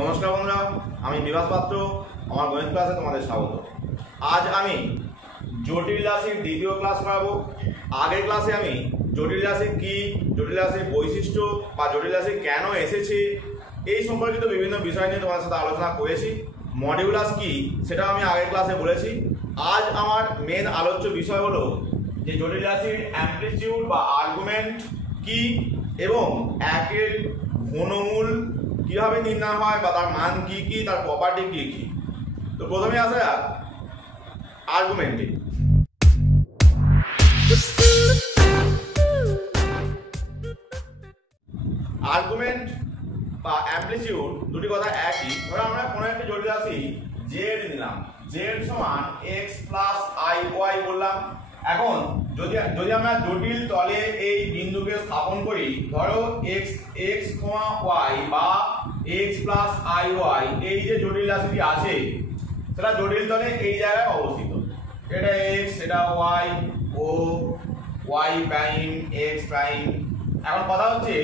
নমস্কার বন্ধুরা, আমি বিভাস পাত্র। আমার গণিত ক্লাসে তোমাদের স্বাগত। আজ আমি জটিল রাশির দ্বিতীয় ক্লাস করাবো। আগের ক্লাসে আমি জটিল রাশি কি, জটিল রাশির বৈশিষ্ট্য বা জটিল রাশি কেন এসেছে এই সম্পর্কিত বিভিন্ন বিষয় নিয়ে তোমাদের সাথে আলোচনা করেছি। মডিউলাস কি সেটাও আমি আগের ক্লাসে বলেছি। আজ আমার মেন আলোচ্য বিষয় হলো যে জটিল রাশির অ্যামপ্লিটিউড বা আর্গুমেন্ট কি এবং একের ঘনমূল কিভাবে নির্ণয় হয় বা তার মান কি কি, তার প্রপার্টি কি কি। তো প্রথমে আসা যাক আর্গুমেন্টে। আর্গুমেন্ট বা অ্যামপ্লিটিউড দুটি কথা একই। ধরো আমরা কোনো একটা জটিল রাশি জেড নিলাম, জেড সমান এক্স প্লাস আই ওয়াই বললাম। এখন যদি আমরা জটিল তলে এই বিন্দুকে স্থাপন করি, ধরো এক্স এক্স ওয়াই বা এক্স প্লাস আই ওয়াই, এই যে জটিল রাশিটি আছে সেটা জটিল তলে এই জায়গায় অবস্থিত। এটা এক্স, এটা ওয়াই ও ওয়াই প্রাইম এক্স প্রাইম। এখন কথা হচ্ছে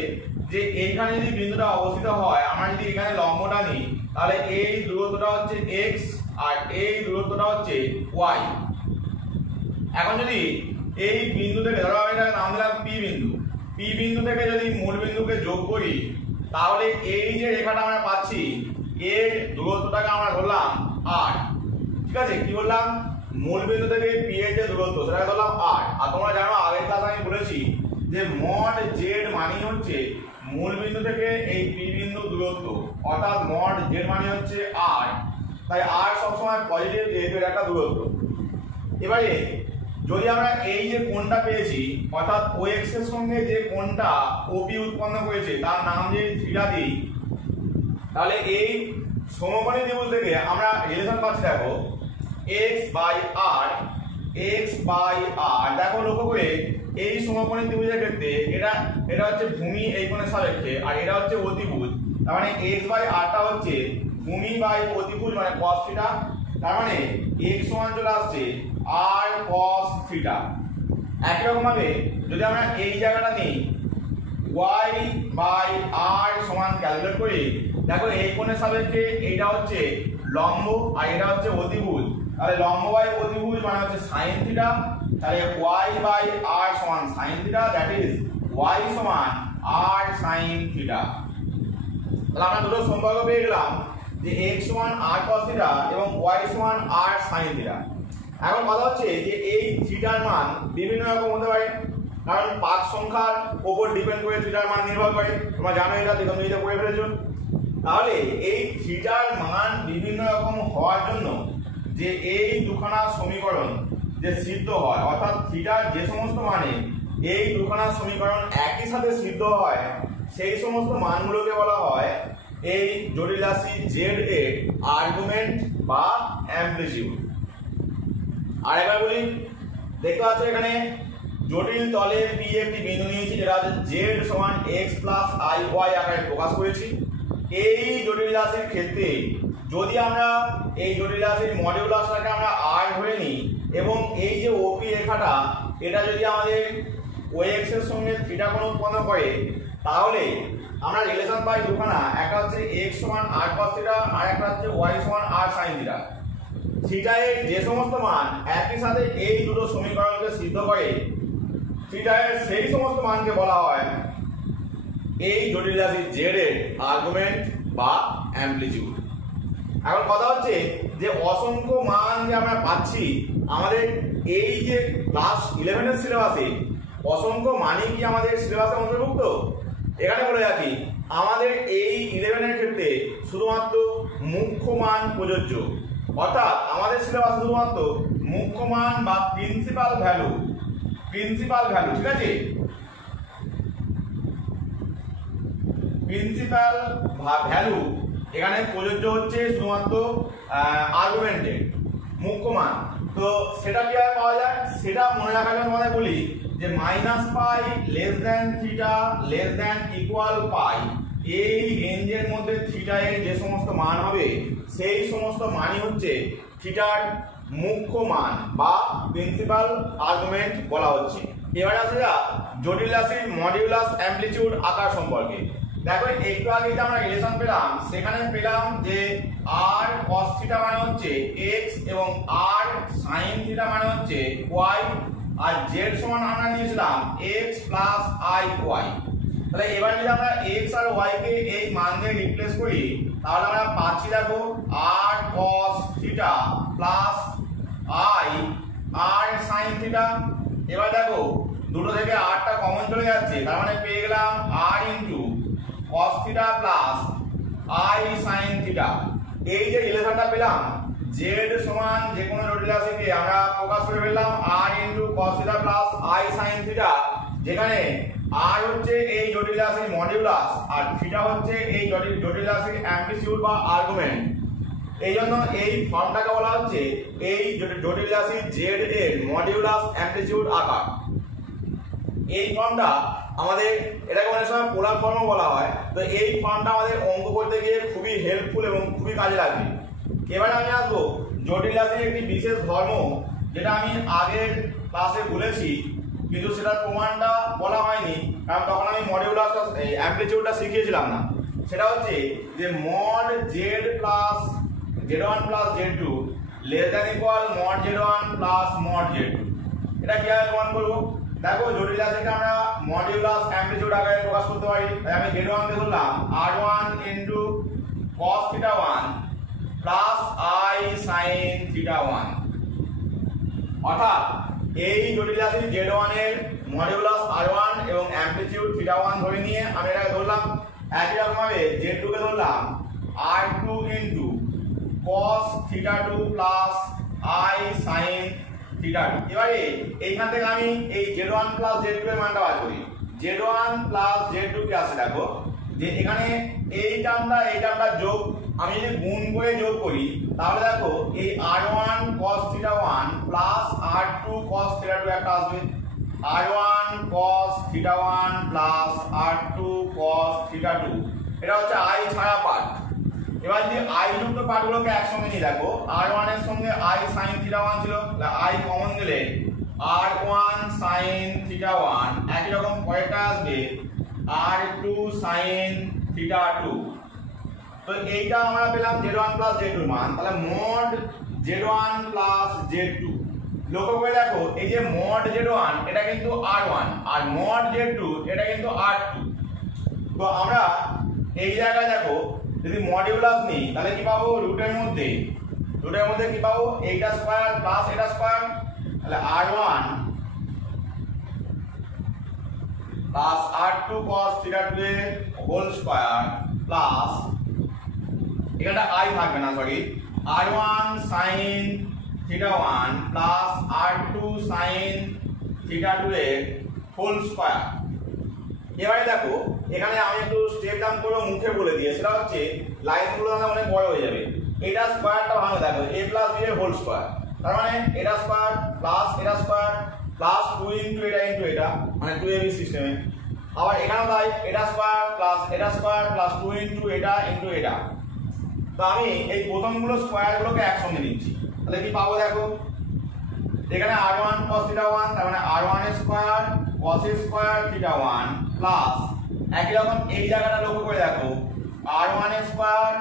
যে এইখানে যদি বিন্দুটা অবস্থিত হয়, আমরা যদি এখানে লম্বটা নিই তাহলে এই দূরত্বটা হচ্ছে এক্স আর এই দূরত্বটা হচ্ছে ওয়াই। এখন যদি এই বিন্দু থেকে, ধরো আমি এটাকে নাম দিলাম পি বিন্দু, পি বিন্দু থেকে যদি মূল বিন্দুকে যোগ করি তাহলে এই যে রেখাটা আমরা পাচ্ছি এর দূরত্বটাকে আমরা ধরলাম আর। ঠিক আছে, কি বললাম? মূল বিন্দু থেকে পি এর যে দূরত্ব সেটাকে ধরলাম আর। আর তোমরা জানো আগের ক্লাসে আমি বলেছি যে মড জেড মানে হচ্ছে মূল বিন্দু থেকে এই পি বিন্দু দূরত্ব, অর্থাৎ মড জেড মানে হচ্ছে আর। তাই আর সবসময় পজিটিভ, যেহেতু এটা একটা দূরত্ব। এবারে যদি আমরা এই যে কোণটা পেয়েছি, অর্থাৎ ও এক্স এর সঙ্গে যে কোণটা ওপি উৎপন্ন করেছে তার নাম যে থিটা দিই, তাহলে এই সমকোণী ত্রিভুজ থেকে আমরা রিলেশন পাচ্ছি। দেখো x by r, x by r. দেখো লক্ষ্য করে এই সমকোণী ত্রিভুজের ক্ষেত্রে এটা হচ্ছে ভূমি এই কোণের সাপেক্ষে আর এটা হচ্ছে অতিভুজ। তার মানে এক্স বাই আরটা হচ্ছে ভূমি বাই অতিভুজ মানে cos থিটা। তার মানে x সমান চলে আসছে r cos থিটা। একই রকম ভাবে যদি আমরা এই জায়গাটা নিই y বাই r সমান ক্যালকুলেট করি, দেখো এই কোণের সাপেক্ষে এইটা হচ্ছে লম্ব আর এটা হচ্ছে অতিভুজ। তাহলে লম্ব বাই অতিভুজ মানে হচ্ছে sin থিটা। তাহলে y বাই r সমান sin theta, that is y সমান r sin থিটা। তাহলে আমরা দুটো সম্পর্ক পেয়ে গেলাম যে x সমান r cos থিটা এবং y সমান r sin থিটা। এখন কথা হচ্ছে যে এই থিটার মান বিভিন্ন রকম হতে পারে, কারণ পাক সংখ্যার উপর ডিপেন্ড করে থিটার মান নির্ভর করে। তোমরা জানো এটা, ত্রিকোণমিতিতে পড়ে ফেলেছো। তাহলে এই থিটার মান বিভিন্ন রকম হওয়ার জন্য যে এই দুখানা সমীকরণ যে সিদ্ধ হয়, অর্থাৎ থিটার যে সমস্ত মানে এই দুখানা সমীকরণ একই সাথে সিদ্ধ হয়, সেই সমস্ত মানগুলোকে বলা হয় এই জটিল রাশি জেড এর আর্গুমেন্ট বা অ্যামপ্লিটিউড। আর এবার বলি, দেখতে পাচ্ছ এখানে জটিল তলে পি একটি বিন্দু নিয়েছি যেটা জেড সমান এক্স প্লাস আই ওয়াই আকারে প্রকাশ করেছি। এই জটিল রাশির ক্ষেত্রে যদি আমরা এই জটিল রাশির মডিউলাসটাকে আমরা আর ধরে নিই এবং এই যে ওপি রেখাটা এটা যদি আমাদের ও এক্স এর সঙ্গে থিটা কোণ উৎপন্ন করে, তাহলে আমরা রিলেশন পাই দুখানা, একটা হচ্ছে x সমান r cos থিটা আর একটা হচ্ছে y সমান r sin থিটা। থিটা এর যে সমস্ত মান একই সাথে এই দুটো সমীকরণকে সিদ্ধ করে, থিটা এর সেই সমস্ত মানকে বলা হয় এই জটিল রাশি z এর আর্গুমেন্ট বা অ্যামপ্লিটিউড। এখন কথা হচ্ছে যে অসংখ্য মান যে আমরা পাচ্ছি আমাদের এই যে ক্লাস 11 এর সিলেবাসে, অসংখ্য মানই কি আমাদের সিলেবাসের অন্তর্ভুক্ত? এখানে বলে রাখি আমাদের এই 11 এর ক্ষেত্রে শুধুমাত্র মুখ্য মান প্রযোজ্য, অর্থাৎ আমাদের সিলেবাসে শুধুমাত্র মুখ্য মান বা প্রিন্সিপাল ভ্যালু, ঠিক আছে, প্রিন্সিপাল ভ্যালু এখানে প্রযোজ্য হচ্ছে শুধুমাত্র আর্গুমেন্টের মুখ্য মান। তো সেটা কিভাবে পাওয়া যায় সেটা মনে রাখার জন্য তোমাদের বলি যে মাইনাস পাই less than theta less than equal পাই, এই রেঞ্জের মধ্যে থিটা এর যে সমস্ত মান হবে সেই সমস্ত মানই হচ্ছে থিটার মুখ্য মান বা প্রিন্সিপাল আর্গুমেন্ট বলা হচ্ছে। এবারে আসা যাক জটিল রাশির মডিউলাস অ্যামপ্লিটিউড আকার সম্পর্কে। দেখো একটু আগে যে আমরা রিলেশন পেলাম সেখানে পেলাম যে r cos থিটা মানে হচ্ছে x এবং r sin থিটা মানে হচ্ছে y, আর z সমান আমরা নিয়েছিলাম x প্লাস i y। তাহলে এবার যদি আমরা x আর y কে এই মান দিয়ে রিপ্লেস করি তাহলে আমরা পাচ্ছি দেখো r cos theta plus i r sin theta. এবার দেখো দুটো থেকে r টা কমন চলে যাচ্ছে, তার মানে পেয়ে গেলাম r into cos theta plus i sin theta. এই যে রিলেশনটা পেলাম z সমান যে কোনো জটিল রাশিকে আমরা প্রকাশ করে ফেললাম r into cos theta plus i sin theta, যেখানে r হচ্ছে এই জটিল রাশির মডিউলাস আর থিটা হচ্ছে এই জটিল রাশির অ্যামপ্লিটিউড বা আর্গুমেন্ট। এই জন্য এই ফর্মটাকে বলা হচ্ছে এই জটিল রাশি z এর মডিউলাস অ্যামপ্লিটিউড আকার। এই ফর্মটা আমাদের এটাকে অনেক সময় পোলার ফর্মও বলা হয়। তো এই ফর্মটা আমাদের অঙ্ক করতে গিয়ে খুবই হেল্পফুল এবং খুবই কাজে লাগবে। এবারে আমি আসবো জটিল রাশির একটি বিশেষ ধর্ম, যেটা আমি আগের ক্লাসে বলেছি কিন্তু সেটার প্রমাণটা বলা হয়নি, কারণ তখন আমি মডিউলাসটা অ্যামপ্লিটিউডটা শিখিয়েছিলাম না। সেটা হচ্ছে যে mod Z plus z1 plus z2 less than equal mod z1 plus mod z2। এটা কিভাবে প্রমাণ করবো? দেখো জটিল রাশিকে আমরা মডিউলাস অ্যামপ্লিটিউড আকারে প্রকাশ করতে পারি। তাই আমি z1 কে ধরলাম r1 into cos theta 1 plus i sin theta 1। অর্থাৎ এই জটিল রাশি z1 এর মডিউলাস r1 এবং অ্যামপ্লিটিউড থিটা 1 ধরে নিয়ে আমি এটাকে ধরলাম। একই রকম ভাবে z2 কে ধরলাম r2 into cos theta 2 plus i sin theta 2। এবারে এইখান থেকে আমি এই z1 প্লাস z2 এর মানটা বার করি। z1 প্লাস z2 কি আছে দেখো, যে এখানে এই টার্মটা যোগ, আমি যদি গুণ করে যোগ করি তাহলে দেখো এই r1 cos theta 1 plus r2 cos theta 2 একটা আসবে। r1 cos theta 1 plus r2 cos theta 2, এটা হচ্ছে i ছাড়া পার্ট। এবার যদি i যুক্ত পার্টগুলোকে একসঙ্গে নিয়ে দেখো, r1 এর সঙ্গে i sin থিটা 1 ছিল, i কমন গেলে r1 sin থিটা 1, একই রকম পরেরটা আসবে r2 sin থিটা 2। তো এইটা আমরা পেলাম z1 প্লাস z2 মান। তাহলে মড z1 প্লাস z2, লক্ষ্য করে দেখো এই যে মড z1 এটা কিন্তু r1 আর মড z2 এটা কিন্তু r2। তো আমরা এই জায়গায় দেখো যদি মডিউলাস নিই তাহলে কি পাবো, রুটের মধ্যে কি পাবো, এইটা স্কয়ার প্লাস এটা স্কয়ার, তাহলে r1 plus r2 cos theta 2 এর হোল স্কয়ার প্লাস এখানটা i থাকবে না, sorry, r1 sin theta 1 plus r2 sin theta 2 এর হোল স্কয়ার। এবারে দেখো এখানে আমি একটু স্টেপ ডাউন করে মুখে বলে দিয়ে, সেটা হচ্ছে লাইনগুলো অনেক বড় হয়ে যাবে। এটা স্কয়ারটা ভালো দেখো a প্লাস b এর হোল স্কয়ার, তার মানে এটা স্কয়ার প্লাস এটা স্কয়ার প্লাস 2 ইনটু এটা ইনটু এটা, মানে 2ab সিস্টেমে। আবার এখানেও তাই, এটা স্কয়ার প্লাস এটা স্কয়ার প্লাস 2 ইনটু এটা ইনটু এটা। তো আমি এই প্রথমগুলো স্কয়ারগুলোকে একসঙ্গে নিচ্ছি, তাহলে কি পাবো দেখো, এখানে r1 cos থিটা 1, তার মানে r1 এর স্কয়ার cos এর স্কয়ার থিটা 1 প্লাস একই রকম এই জায়গাটা লক্ষ্য করে দেখো r1 এর স্কয়ার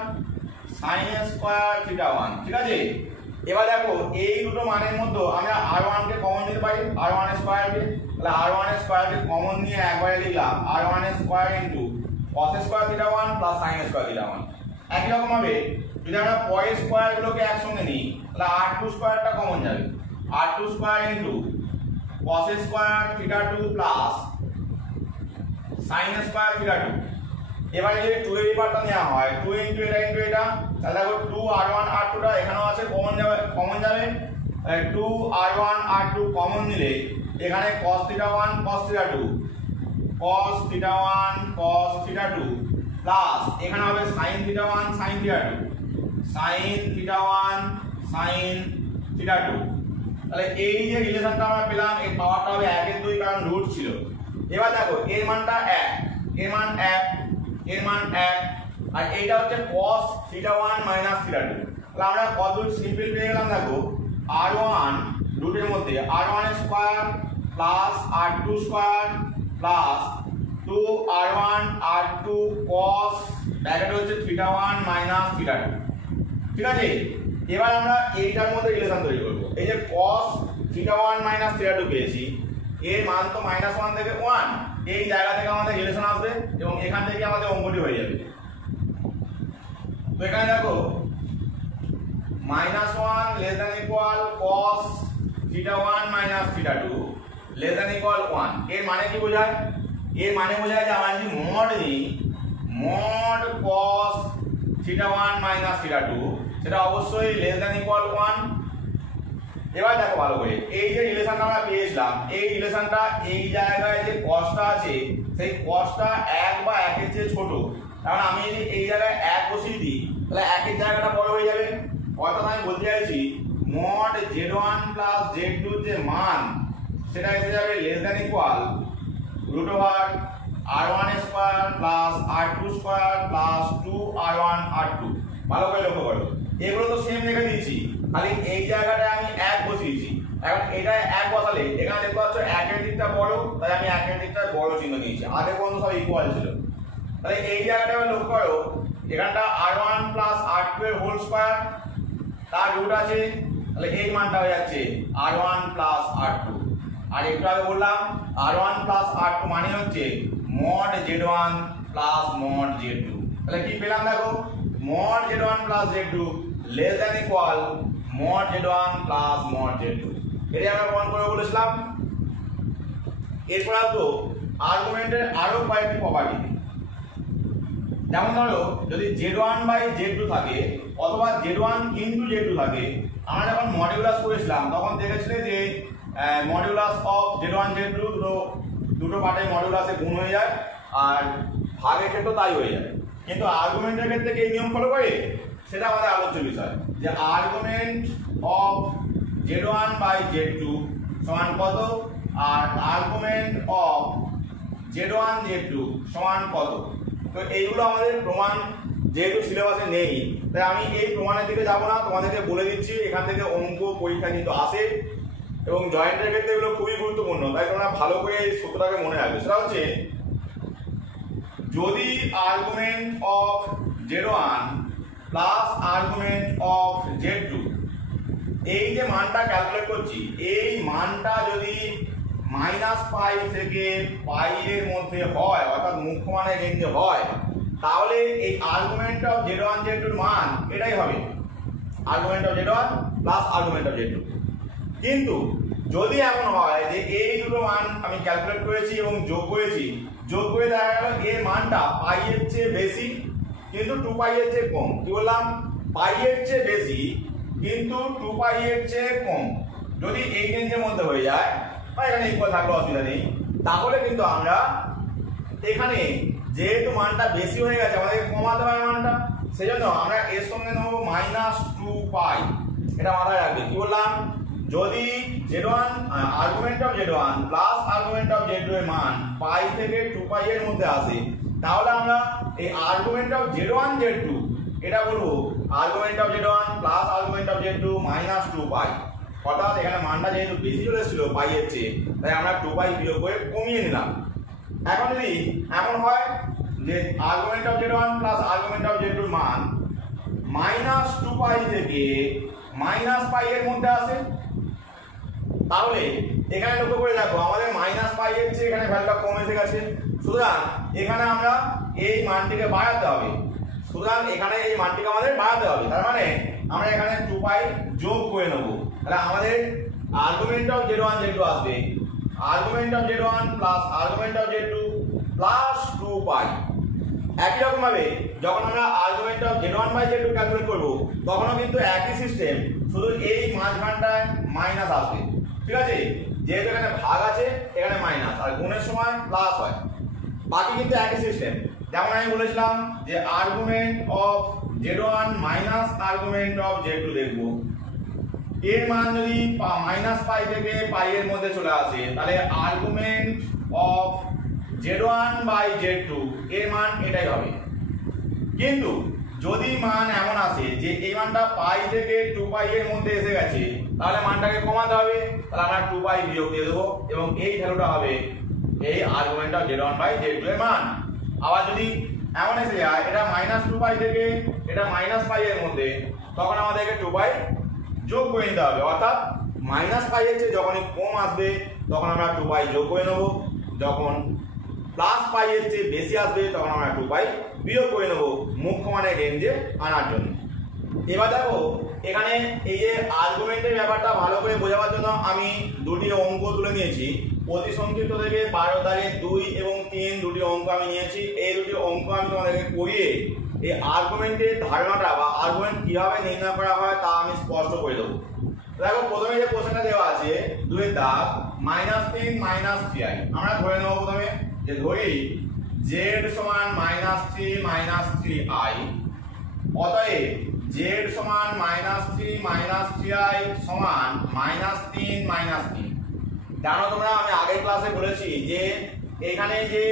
sin এর স্কয়ার থিটা 1। ঠিক আছে, এবার দেখো এই দুটো মানের মধ্যে আমরা r1 কে কমন নিতে পারি, r1 এর স্কয়ার কে, তাহলে r1 এর স্কয়ার কে কমন নিয়ে একবারে লিখলাম r1 এর স্কয়ার ইনটু cos এর স্কয়ার থিটা 1 প্লাস sin এর স্কয়ার থিটা 1। একই রকম ভাবে যদি আমরা পরের স্কয়ারগুলোকে একসঙ্গে নিই তাহলে r2 স্কয়ারটা কমন যাবে, r2 স্কয়ার ইনটু cos এর স্কয়ার থিটা 2 প্লাস sin এর স্কয়ার থিটা 2। এবারে যদি 2 এর পার্টটা নেওয়া হয় 2 ইনটু এটা ইনটু এটা, তাহলে দেখো 2r1 r2 টা এখানেও আছে, কমন যাবে 2r1 r2 কমন নিলে এখানে cos theta 1 cos theta 2 cos theta 1 cos theta 2 plus এখানে হবে sin theta 1 sin theta 2 sin theta 1 sin theta 2। তাহলে এই যে রিলেশনটা আমরা পেলাম এই পাওয়ারটা হবে 1 এর 2, কারণ রুট ছিল। এবার দেখো এর মানটা 1, এর মান 1 আর এইটা হচ্ছে cos থিটা 1 মাইনাস থিটা 2। তাহলে আমরা কত সিম্পল পেয়ে গেলাম দেখো, r1 রুটের মধ্যে r1 এর square plus r2 square plus 2r1 r2 cos ব্র্যাকেটে হচ্ছে θ1 মাইনাস θ2। ঠিক আছে, এবার আমরা এইটার মধ্যে রিলেশন তৈরি করব। এই যে cos θ1 মাইনাস θ2 পেয়েছি, এর মান তো -1 থেকে 1, এই জায়গা থেকে আমাদের রিলেশন আসবে এবং এখান থেকে আমাদের অঙ্কটি হয়ে যাবে। তো এখানে দেখো -1 less than equal cos θ1 minus θ2 less than equal 1। এর মানে কি বোঝায়? এর মানে বোঝায় যে আমরা যদি মড নিই, মড cos θ1 মাইনাস θ2 সেটা অবশ্যই লেস দ্যান ইকুয়াল 1। এবার দেখো ভালো করে, এই যে রিলেশনটা আমরা পেয়েছিলাম, এই রিলেশনটা এই জায়গায় যে cosটা আছে সেই cosটা 1 বা 1 এর চেয়ে ছোট। কারণ আমি যদি এই জায়গায় 1 বসিয়ে দিই তাহলে 1 এর জায়গাটা বড় হয়ে যাবে। অর্থাৎ আমি বলতে চাইছি মড z1 প্লাস z2 যে মান সেটা এসে যাবে less than equal √r1 square plus r2 square plus 2r1 r2। ভালো করে লক্ষ্য করো, এগুলো তো সেম রেখে দিয়েছি, খালি এই জায়গাটায় আমি 1 বসিয়েছি। এখন এটায় 1 বসালে এখানে দেখতে পাচ্ছ 1 এর দিকটা বড়, তাই আমি 1 এর দিকটা বড় চিহ্ন নিয়েছি। আগে পর্যন্ত সব ইকুয়াল ছিল। তাহলে এই জায়গাটা লক্ষ্য করো, এখানটা r1 প্লাস r2 এর হোল স্কয়ার, তার রুট আছে, তাহলে এই মানটা হয়ে যাচ্ছে r1 প্লাস r2। আর একটু আগে বললাম r1 প্লাস r2 মানে হচ্ছে mod z1 plus mod z2। তাহলে কি পেলাম দেখো, mod z1 plus z2 less than equal mod z1 plus mod z2। এটাই আমরা প্রমাণ করে বলেছিলাম। এরপর আসবো আর্গুমেন্টের আরো কয়েকটি প্রপার্টি। যেমন ধরো যদি z1 বাই z2 থাকে অথবা z1 ইনটু z2 থাকে, আমরা যখন মডিউলাস করেছিলাম তখন দেখেছিলে যে মডিউলাস অফ z1 z2 দুটো পার্টে মডিউলাসে গুণ হয়ে যায়, আর ভাগের ক্ষেত্রে তাই হয়ে যায়। কিন্তু আর্গুমেন্টের ক্ষেত্রে কি এই নিয়ম ফলো করে? সেটা আমাদের আলোচ্য বিষয়, যে argument of z1 by z2 সমান কত, আর আর্গুমেন্ট অফ z1 z2 সমান কত। তো এইগুলো আমাদের প্রমাণ যেহেতু সিলেবাসে নেই, তাই আমি এই প্রমাণের দিকে যাব না, তোমাদেরকে বলে দিচ্ছি এখান থেকে অঙ্ক পরীক্ষা কিন্তু আসে এবং জয়েন্টের ক্ষেত্রে এগুলো খুবই গুরুত্বপূর্ণ। তাই তোমরা ভালো করে এই সূত্রটাকে মনে রাখবে। সেটা হচ্ছে যদি argument of z1 plus argument of z2, এই যে মানটা ক্যালকুলেট করছি এই মানটা যদি -π থেকে π এর মধ্যে হয়, অর্থাৎ মুখ্য মানের রেঞ্জে হয়, তাহলে এই আর্গুমেন্ট অফ z1 z2 এর মান এটাই হবে argument of z1 plus argument of z2। কিন্তু যদি এমন হয় যে এই দুটো মান আমি ক্যালকুলেট করেছি এবং যোগ করেছি, যোগ করে দেখা গেল এর মানটা π এর চেয়ে বেশি কিন্তু 2π এর চেয়ে কম। কি বললাম? π এর চেয়ে বেশি কিন্তু 2π এর চেয়ে কম। যদি এই রেঞ্জের মধ্যে হয়ে যায় বা এখানে ইকুয়াল থাকলে অসুবিধা নেই, তাহলে কিন্তু আমরা এখানে যেহেতু মানটা বেশি হয়ে গেছে আমাদেরকে কমাতে হবে মানটা, সেজন্য আমরা এর সঙ্গে নেব -2π। এটা মাথায় রাখবে। কি বললাম? যদি z1 argument of z1 plus argument of z2 এর মান π থেকে 2π এর মধ্যে আসে, তাহলে আমরা এই আর্গুমেন্ট অফ z1 z2 এটা বলবো argument of z1 plus argument of z2 -2π। অর্থাৎ এখানে মানটা যেহেতু বেশি চলে এসেছিল π এর চেয়ে, তাই আমরা 2π বিয়োগ করে কমিয়ে নিলাম। এখন যদি এমন হয় যে argument of z1 plus argument of z2 এর মান -2π থেকে -π এর মধ্যে আসে, তাহলে এখানে লক্ষ্য করে দেখো আমাদের -π এর চেয়ে এখানে ভ্যালুটা কম এসে গেছে। সুতরাং এখানে আমরা এই মানটিকে বাড়াতে হবে। সুতরাং এখানে এই মানটিকে আমাদের বাড়াতে হবে। তার মানে আমরা এখানে 2π যোগ করে নেব। তাহলে আমাদের আর্গুমেন্ট অফ z1 z2 আসবে argument of z1 plus argument of z2 plus 2π। একই রকম ভাবে যখন আমরা argument of z1 by z2 calculate করব, তখনও কিন্তু একই সিস্টেম, শুধু এই মাঝখানটায় মাইনাস আসবে। ঠিক আছে? যেহেতু এখানে ভাগ আছে এখানে মাইনাস, আর গুণের সময় প্লাস হয়। বাকি কিন্তু একই সিস্টেম। যেমন আমি বলেছিলাম যে argument of z1 minus argument of z2 দেখব, এর মান যদি -π থেকে π এর মধ্যে চলে আসে, তাহলে argument of z1 by z2 এর মান এটাই হবে। কিন্তু যদি মান এমন আসে যে এই মানটা π থেকে 2π এর মধ্যে এসে গেছে, তাহলে মানটাকে কমাতে হবে। তাহলে আমরা 2π বিয়োগ দিয়ে দেবো এবং এই ভ্যালুটা হবে এই আর্গুমেন্ট অফ z1/z2 এর মান। আবার যদি এমন এসে যায় এটা -2π থেকে এটা -π এর মধ্যে, তখন আমাদেরকে 2π যোগ করে নিতে হবে, অর্থাৎ -π এর চেয়ে যখনই কম আসবে তখন আমরা 2π যোগ করে নেব, যখন +π এর চেয়ে বেশি আসবে তখন আমরা 2π বিয়োগ করে নেব মুখ্য মানের রেঞ্জে আনার জন্য। এবার দেখো এখানে এই যে আর্গুমেন্টের ব্যাপারটা ভালো করে বোঝাবার জন্য আমি দুটি অঙ্ক তুলে নিয়েছি। প্রতিসংক্ষিপ্ত থেকে 12 দাগের 2 এবং 3 দুটি অঙ্ক আমি নিয়েছি। এই দুটি অঙ্ক আমি তোমাদেরকে করিয়ে এই আর্গুমেন্টের ধারণাটা বা আর্গুমেন্ট কিভাবে নির্ণয় করা হয় তা আমি স্পষ্ট করে দেবো। দেখো প্রথমে যে কোশ্চেনটা দেওয়া আছে 2 এর দাগ -3 -3i, আমরা ধরে নেব প্রথমে যে ধরি z সমান -3 -3i, অতএব z সমান -3 -3i সমান -3 -3। জানো তোমরা আমি আগের ক্লাসে বলেছি যে এখানে যে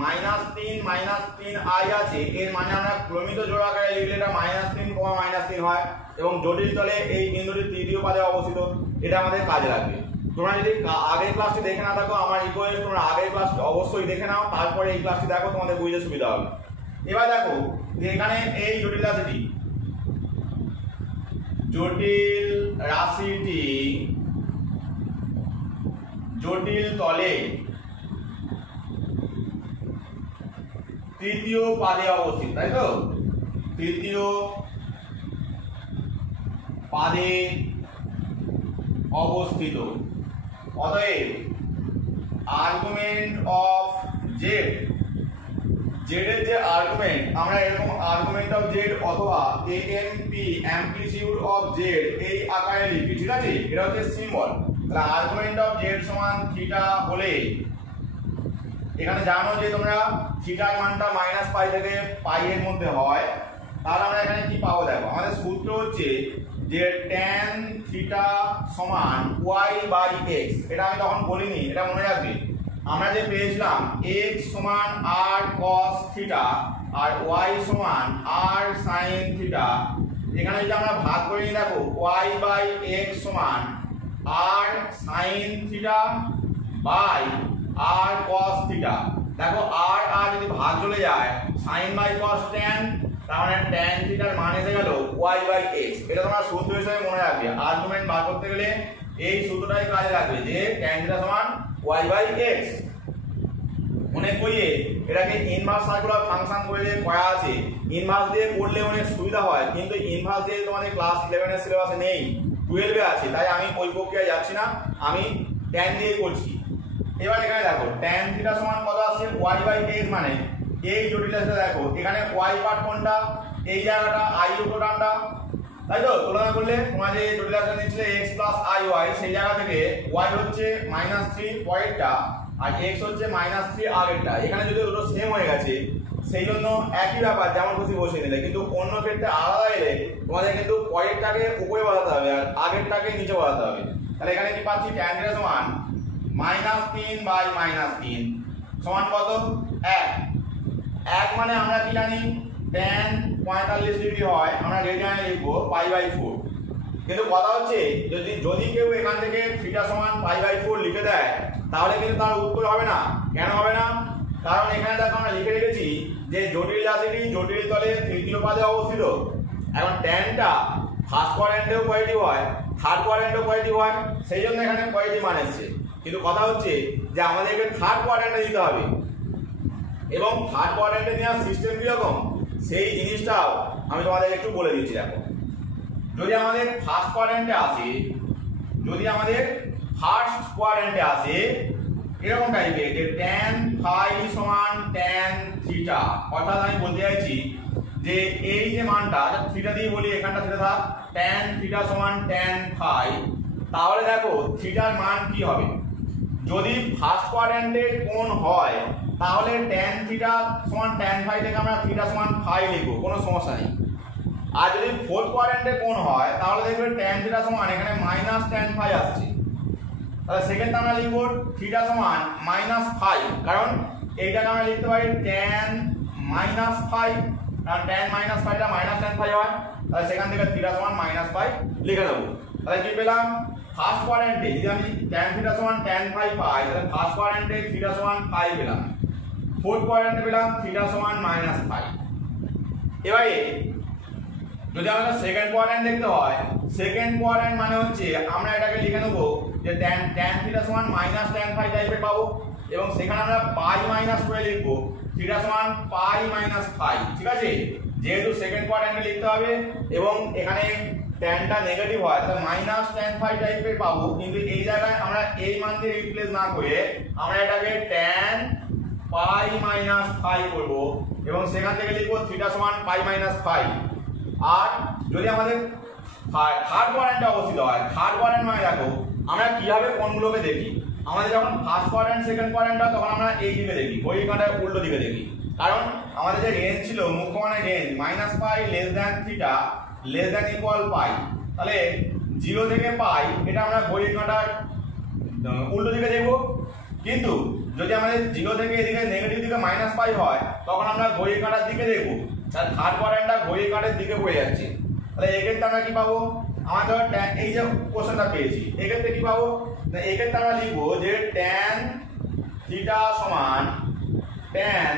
-3 -3i আছে এর মানে আমরা ক্রমিত জোড় আকারে লিখলে এটা -3, -3 হয় এবং জটিল তলে এই বিন্দুটি তৃতীয় পাদে অবস্থিত, এটা আমাদের কাজে লাগবে। তোমরা যদি আগের ক্লাসটি দেখে না থাকো আমার রিকোয়েস্ট তোমরা আগের ক্লাসটি অবশ্যই দেখে নাও, তারপরে এই ক্লাসটি দেখো, তোমাদের বুঝতে সুবিধা হবে। এবার দেখো যে এখানে এই জটিল রাশিটি জটিল তলে তৃতীয় পাদে অবস্থিত, তাই তো? তৃতীয় পাদে অবস্থিত, অতএব আর্গুমেন্ট অফ z, এর যে আর্গুমেন্ট আমরা এরকম আর্গুমেন্ট অফ z অথবা amp অ্যামপ্লিটিউড অফ z এই আকারে লিখি, ঠিক আছে? এটা হচ্ছে সিম্বল। তাহলে আর্গুমেন্ট অফ z সমান থিটা হলে এখানে জানো যে তোমরা থিটার মানটা -π থেকে π এর মধ্যে হয়, তাহলে আমরা এখানে কি পাবো দেখো, আমাদের সূত্র হচ্ছে যে tan থিটা সমান y/x। এটা আমি তখন বলিনি, এটা মনে রাখবে। আমরা যে পেয়েছিলাম x সমান r cos থিটা আর y সমান r sin থিটা, এখানে যদি আমরা ভাগ করে নিই দেখো y/x সমান r sin theta by r cos theta. দেখো r আর যদি ভাগ চলে যায় sin বাই cos tan, তার মানে tan থিটার মান এসে গেল y/x। এটা তোমরা সূত্র হিসেবে মনে রাখবে, আর্গুমেন্ট বার করতে গেলে এই সূত্রটাই কাজে লাগবে যে tan থিটা সমান y/x। মনে করিয়ে এটাকে ইনভার্স সার্কুলার ফাংশন বলে করা আছে, ইনভার্স দিয়ে করলে অনেক সুবিধা হয়, কিন্তু ইনভার্স দিয়ে তোমাদের ক্লাস 11 এর সিলেবাসে নেই, 12 এ আছে, তাই আমি ওই প্রক্রিয়ায় যাচ্ছি না, আমি tan দিয়ে করছি। এবার এখানে দেখো tan থিটা সমান কত আসছে y/x, মানে এই জটিলতা দেখো এখানে y পার্ট কোনটা, এই জায়গাটা i উপর টানটা, তাই তো? তুলনা করলে তোমরা যে জটিলতা নিচ্ছিলে x + iy, সেই জায়গা থেকে y হচ্ছে -3 পরেরটা আর x হচ্ছে -3 আগেরটা। এখানে যদি দুটো সেম হয়ে গেছে সেই জন্য একই ব্যাপার যেমন খুশি বসিয়ে নিলে, কিন্তু অন্য ক্ষেত্রে আলাদা এলে তোমাদের কিন্তু পরেরটাকে উপরে বসাতে হবে আর আগেরটাকে নিচে বসাতে হবে। তাহলে এখানে কি পাচ্ছি tan থিটা সমান -3/-3 সমান কত? 1 মানে আমরা কি জানি tan 45 ডিগ্রি হয়, আমরা রেডিয়ানে লিখবো π/4। কিন্তু কথা হচ্ছে যদি কেউ এখান থেকে থিটা সমান π/4 লিখে দেয় তাহলে কিন্তু তার উত্তর হবে না। কেন হবে না? কারণ এখানে দেখো আমরা লিখে রেখেছি যে জটিল রাশিটি জটিল তলে তৃতীয় পাদে অবস্থিত। এখন ট্যানটা ফার্স্ট কোয়াড্র্যান্টেও পজিটিভ হয়, থার্ড কোয়াড্র্যান্টেও পজিটিভ হয়, সেই জন্য এখানে পজিটিভ মান এসছে। কিন্তু কথা হচ্ছে যে আমাদেরকে থার্ড কোয়াড্র্যান্টে দিতে হবে, এবং থার্ড কোয়াড্র্যান্টে নেওয়ার সিস্টেম কিরকম সেই জিনিসটাও আমি তোমাদের একটু বলে দিচ্ছি। দেখো যদি আমাদের ফার্স্ট কোয়াড্র্যান্টে আসে, এরকম টাইপের যে tan phi সমান tan থিটা, অর্থাৎ আমি বলতে চাইছি যে এই যে মানটা থিটা দিয়ে বলি, এখানটা থিটা থাক, tan থিটা সমান tan phi, তাহলে দেখো থিটার মান কি হবে। যদি ফার্স্ট কোয়াড্র্যান্টের কোণ হয় তাহলে tan থিটা সমান tan phi থেকে আমরা থিটা সমান phi লিখবো, কোনো সমস্যা নেই। আর যদি ফোর্থ কোয়াড্র্যান্টে কোণ হয় তাহলে দেখবে tan থিটা সমান এখানে -tan phi আসছে, তাহলে সেকেন্ড আমরা লিখব থিটা সমান -phi, কারণ এইটাকে আমরা লিখতে পারি tan -phi, কারণ tan -phi টা -tan phi হয়, তাহলে সেখান থেকে থিটা সমান -phi লিখে দেবো। তাহলে কি পেলাম ফার্স্ট কোয়াড্রেন্টে যদি আমি tan থিটা সমান tan ফাই পাই তাহলে ফার্স্ট কোয়াড্রেন্টে থিটা সমান ফাই পেলাম, ফোর্থ কোয়াড্রেন্টে পেলাম থিটা সমান মাইনাস ফাই। এবারে যদি আমরা সেকেন্ড কোয়াড্রেন্ট দেখতে হয়, সেকেন্ড কোয়াড্রেন্ট মানে হচ্ছে আমরা এটাকে লিখে নেব যে tan থিটা সমান মাইনাস tan ফাই টাইপের পাবো, এবং সেখানে আমরা পাই মাইনাস করে লিখবো থিটা সমান পাই মাইনাস ফাই। ঠিক আছে, যেহেতু সেকেন্ড কোয়াড্রেন্টে লিখতে হবে এবং এখানে ট্যানটা নেগেটিভ হয় তাহলে মাইনাস tan ফাই টাইপের পাবো, কিন্তু এই জায়গায় আমরা এই মান দিয়ে রিপ্লেস না করে আমরা এটাকে tan পাই মাইনাস ফাই করব এবং সেখান থেকে লিখবো থিটা সমান পাই মাইনাস ফাই। আর যদি আমাদের থার্ড কোয়াড্রেন্টে অবস্থিত হয়, থার্ড কোয়াড্রেন্ট মানে দেখো আমরা কিভাবে কোণগুলোকে দেখি, আমাদের যখন ফার্স্ট কোয়াড্রেন্ট সেকেন্ড কোয়াড্রেন্ট হয় তখন আমরা এই দিকে দেখি, ওই কাঁটায় উল্টো দিকে দেখি, কারণ আমাদের যে রেঞ্জ ছিল মুখ্য মানে রেঞ্জ মাইনাস পাই less than theta less than equal পাই, তাহলে 0 থেকে পাই এটা আমরা ঘড়ির কাঁটার উল্টো দিকে দেখবো। কিন্তু যদি আমাদের 0 থেকে এদিকে নেগেটিভ দিকে মাইনাস পাই হয় তখন আমরা ঘড়ির কাঁটার দিকে দেখবো, তাহলে থার্ড কোয়াড্রেন্টটা ঘড়ির কাঁটার দিকে পড়ে যাচ্ছে। তাহলে এক্ষেত্রে আমরা কি পাবো, আমরা ধর এই যে কোশ্চেনটা পেয়েছি এক্ষেত্রে কি পাবো, এক্ষেত্রে আমরা লিখবো যে tan থিটা সমান tan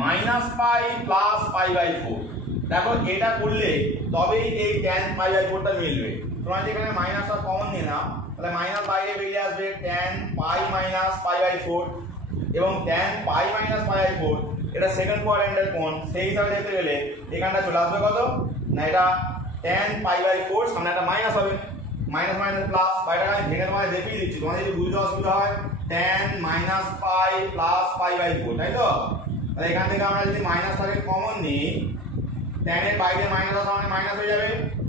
minus pi plus pi by 4। দেখো এটা করলে তবেই এই tan পাই বাই 4টা মিলবে। তোমরা যেখানে মাইনাসটা কমন নিয়ে নাও তাহলে মাইনাস বাইরে বেরিয়ে আসবে tan pi minus pi by 4, এবং tan pi minus pi by 4 এটা সেকেন্ড কোয়াড্রেন্টের কোণ, সেই হিসাবে দেখতে গেলে এখানটা চলে আসবে কত না, এটা tan পাই বাই 4 সামনে একটা মাইনাস হবে, মাইনাস মাইনাস প্লাস, বাইরেটা আমি ভেঙে তোমাদের দেখিয়ে দিচ্ছি, তোমাদের যদি বুঝতে অসুবিধা হয় tan minus pi plus pi by 4, তাই তো। তাহলে এখান থেকে আমরা যদি মাইনাসটাকে কমন নিই, tan এর বাইরে মাইনাস আসা মানে মাইনাস হয়ে যাবে,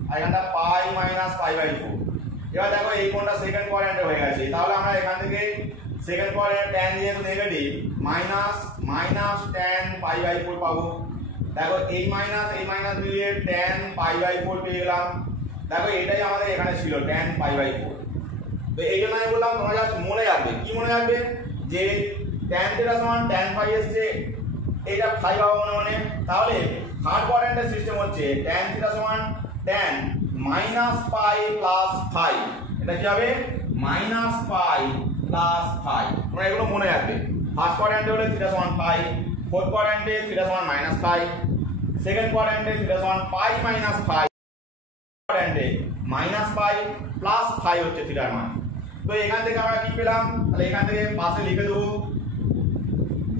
আর এখানটা পাই মাইনাস পাই বাই 4। এবার দেখো এই কোণটা সেকেন্ড কোয়াড্রেন্টে হয়ে গেছে, তাহলে আমরা এখান থেকে সেকেন্ড কোয়াড্রেন্ট tan যেহেতু negative minus minus tan pi by 4 পাবো। দেখো এই মাইনাস মিলিয়ে tan পাই বাই 4 পেয়ে গেলাম। দেখো এটাই আমাদের এখানে ছিল tan পাই বাই 4। তো এই জন্য আমি বললাম তোমরা জাস্ট মনে রাখবে, কি মনে রাখবে যে tan থিটা সমান tan ফাই এসছে, এটা ফাই পাবো মনে মনে। তাহলে থার্ড কোয়াড্রেন্টের সিস্টেম হচ্ছে tan থিটা সমান tan minus pi plus phi, এটা কি হবে মাইনাস পাই প্লাস ফাই। তোমরা এগুলো মনে রাখবে। ফার্স্ট কোয়াড্রেন্টে হলে থিটা সমান পাই, ফোর্থ কোয়াড্রেন্টে থিটা সমান মাইনাস পাই, সেকেন্ড কোয়াড্রেন্টে থিটা সমান পাই মাইনাস ফাই, কোয়াড্রেন্টে মাইনাস পাই প্লাস ফাই হচ্ছে থিটার মান। তো এখান থেকে আমরা কি পেলাম, তাহলে এখান থেকে পাশে লিখে দেবো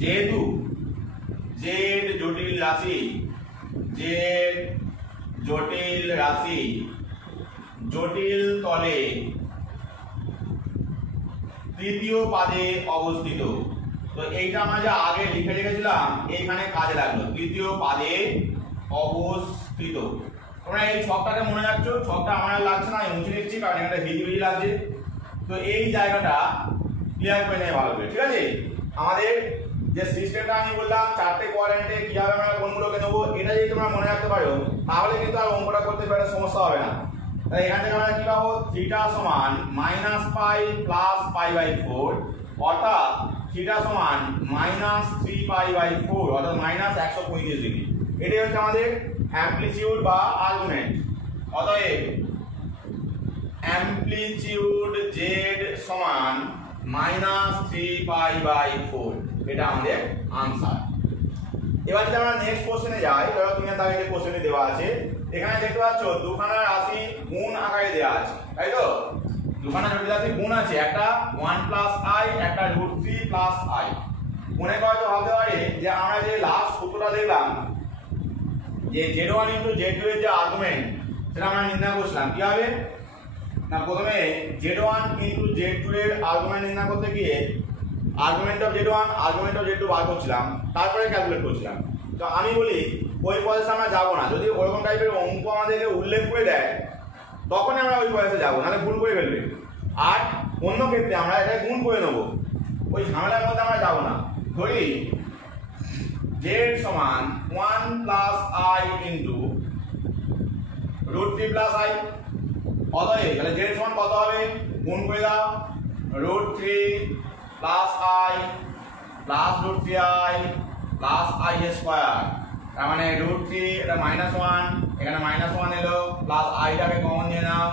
যেহেতু জেড জটিল রাশি, জেড জটিল রাশি জটিল তলে তৃতীয় পাদে অবস্থিত। তো এইটা আমরা যা আগে লিখে রেখেছিলাম এইখানে কাজে লাগলো, তৃতীয় পাদে অবস্থিত। তোমরা এই ছকটাকে মনে রাখছো, ছকটা আমার লাগছে না, আমি মুছে নিচ্ছি কারণ এখানে ভিজিবিলি লাগছে। তো এই জায়গাটা ক্লিয়ার করে নেওয়া ভালো করে, ঠিক আছে। আমাদের যে সিস্টেমটা আমি বললাম চারটে কোয়াড্রেন্টে কিভাবে আমরা কোণগুলোকে নেবো, এটা যদি তোমরা মনে রাখতে পারো তাহলে কিন্তু আর অঙ্কটা করতে পারে সমস্যা হবে না। তাহলে এখান থেকে আমরা কি পাবো, থিটা সমান minus pi plus pi by 4, অর্থাৎ থিটা সমান মাইনাস 3 পাই বাই 4, অর্থাৎ মাইনাস 135 ডিগ্রি। এটাই হচ্ছে আমাদের অ্যামপ্লিটিউড বা আর্গুমেন্ট। অতএব অ্যামপ্লিটিউড জেড সমান মাইনাস 3 পাই বাই 4, এটা আমাদের আনসার। এবার যদি আমরা নেক্সট কোশ্চেনে যাই, ধরো তুমি তাকে যে কোশ্চেনে দেওয়া আছে এখানে দেখতে পাচ্ছ দুখানা রাশি গুণ আকারে দেওয়া আছে, তাই তো। দুখানা জটিল রাশি গুণ আছে, একটা 1 প্লাস আই, একটা √3 প্লাস আই। মনে করে তো ভাবতে পারে যে আমরা যে লাস্ট সূত্রটা দেখলাম যে z1 ইন্টু z2 এর যে আর্গুমেন্ট সেটা আমরা নির্ণয় করছিলাম, কি হবে না, প্রথমে z1 ইন্টু z2 এর আর্গুমেন্ট নির্ণয় করতে গিয়ে argument of z1 argument of z2 বার করছিলাম, তারপরে ক্যালকুলেট করছিলাম। তো আমি বলি ওই প্রসেসে আমরা যাবো না, যদি ওরকম টাইপের অঙ্ক আমাদেরকে উল্লেখ করে দেয় তখনই আমরা ওই প্রসেসে যাবো, নাহলে ভুল করে ফেলবে। আর অন্য ক্ষেত্রে আমরা এটা গুণ করে নেবো, ওই ঝামেলার মধ্যে আমরা যাবো না। ধরি z সমান 1 plus I into √3 plus I, অতএব তাহলে z সমান কত হবে, গুণ করে দাও √3 plus I plus √3i plus i square, তার মানে √3 এটা -1, এখানে -1 এলো, প্লাস আইটাকে কমন নিয়ে নাও,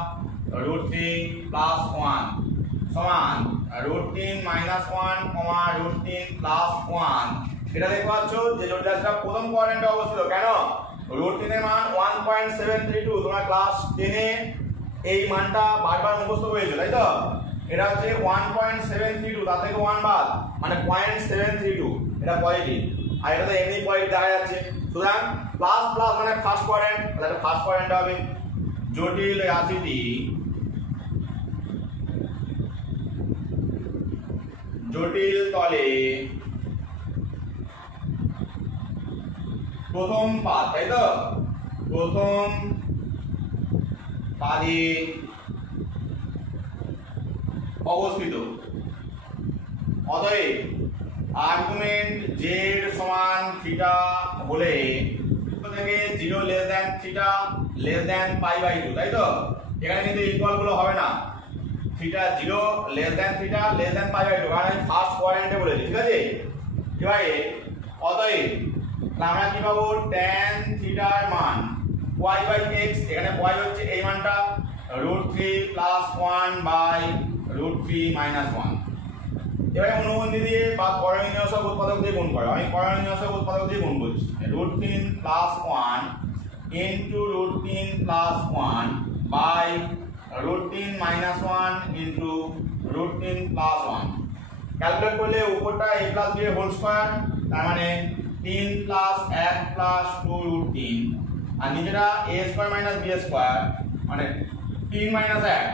√3 প্লাস 1 সমান √3 মাইনাস 1 √3 প্লাস 1। এটা দেখতে পাচ্ছ যে জটিল রাশিটা প্রথম কোয়াড্রেন্টে অবস্থিত। কেন? √3 এর মান 1.732। তোমরা ক্লাস 10 এ এই মানটা বারবার মুখস্থ করেছো, তাই তো? এটা হচ্ছে 1.732, তার থেকে 1 বাদ মানে 0.732, এটা পজিটিভ। আর এটা তো এমনি পজিটিভ দেখা যাচ্ছে। সুতরাং প্লাস প্লাস মানে ফার্স্ট কোয়াড্রেন্ট, তাহলে এটা ফার্স্ট কোয়াড্রেন্ট হবে। জটিল রাশিটি জটিল তলে প্রথম পাদ, তাই তো? প্রথম পাদে অবস্থিত। অতএব আর্গুমেন্ট z সমান থিটা হলে থেকে 0 less than theta less than π/2, তাই তো? এখানে কিন্তু ইকুয়াল গুলো হবে না। Theta 0 less than theta less than π/2, কারণ আমি ফার্স্ট কোয়াড্রেন্টে বলেছি, ঠিক আছে? এবারে অতএব আমরা কি পাবো? tan থিটার মান y/x, এখানে y হচ্ছে এই মানটা √3 প্লাস 1 বাই √3 মাইনাস 1। এবারে অনুবন্ধী দিয়ে বা করণীয় সহগ উৎপাদক দিয়ে গুণ করো। আমি করণীয় সহগ উৎপাদক দিয়ে গুণ করছি। √3 plus 1 into √3 plus 1 by √3 minus 1 into √3 plus 1। Calculate করলে উপরটা a plus b whole square, তার মানে 3 প্লাস 1 প্লাস 2 √3, আর নিচেটা a square minus b square মানে 3 মাইনাস 1।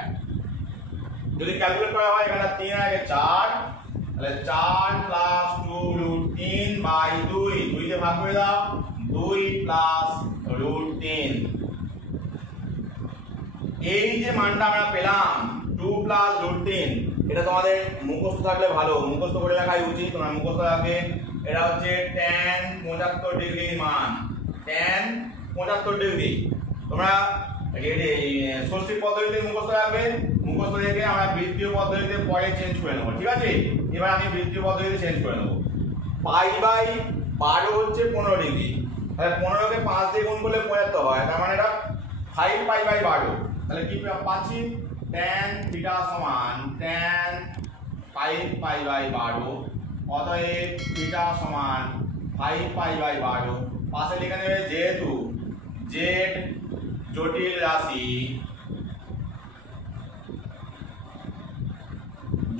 যদি ক্যালকুলেট করা হয় এখানে 3 আর 1 4, তাহলে 4 প্লাস 2 √3 বাই 2, 2 দিয়ে ভাগ করে দাও, 2 প্লাস √3। এই যে মানটা আমরা পেলাম 2 প্লাস √3, এটা তোমাদের মুখস্থ থাকলে ভালো, মুখস্থ করে রাখাই উচিত। তোমরা মুখস্থ রাখবে এটা হচ্ছে tan 75 ডিগ্রির মান, tan 75 ডিগ্রি। তোমরা ষষ্ঠী পদ্ধতিতে মুখস্থ রাখবে, মুখস্থ রেখে আমরা বৃত্তীয় পদ্ধতিতে পরে চেঞ্জ করে নেবো, ঠিক আছে? এবার আমি বৃত্তীয় পদ্ধতিতে চেঞ্জ করে নেবো। π/12 হচ্ছে 15 ডিগ্রি, তাহলে 15 কে 5 দিয়ে গুণ করলে 75 হয়, তার মানে এটা 5π/12। তাহলে কি পাচ্ছি? tan থিটা সমান tan 5π/12। অতএব থিটা সমান 5π/12। পাশে লিখে নেবে যেহেতু z জটিল রাশি,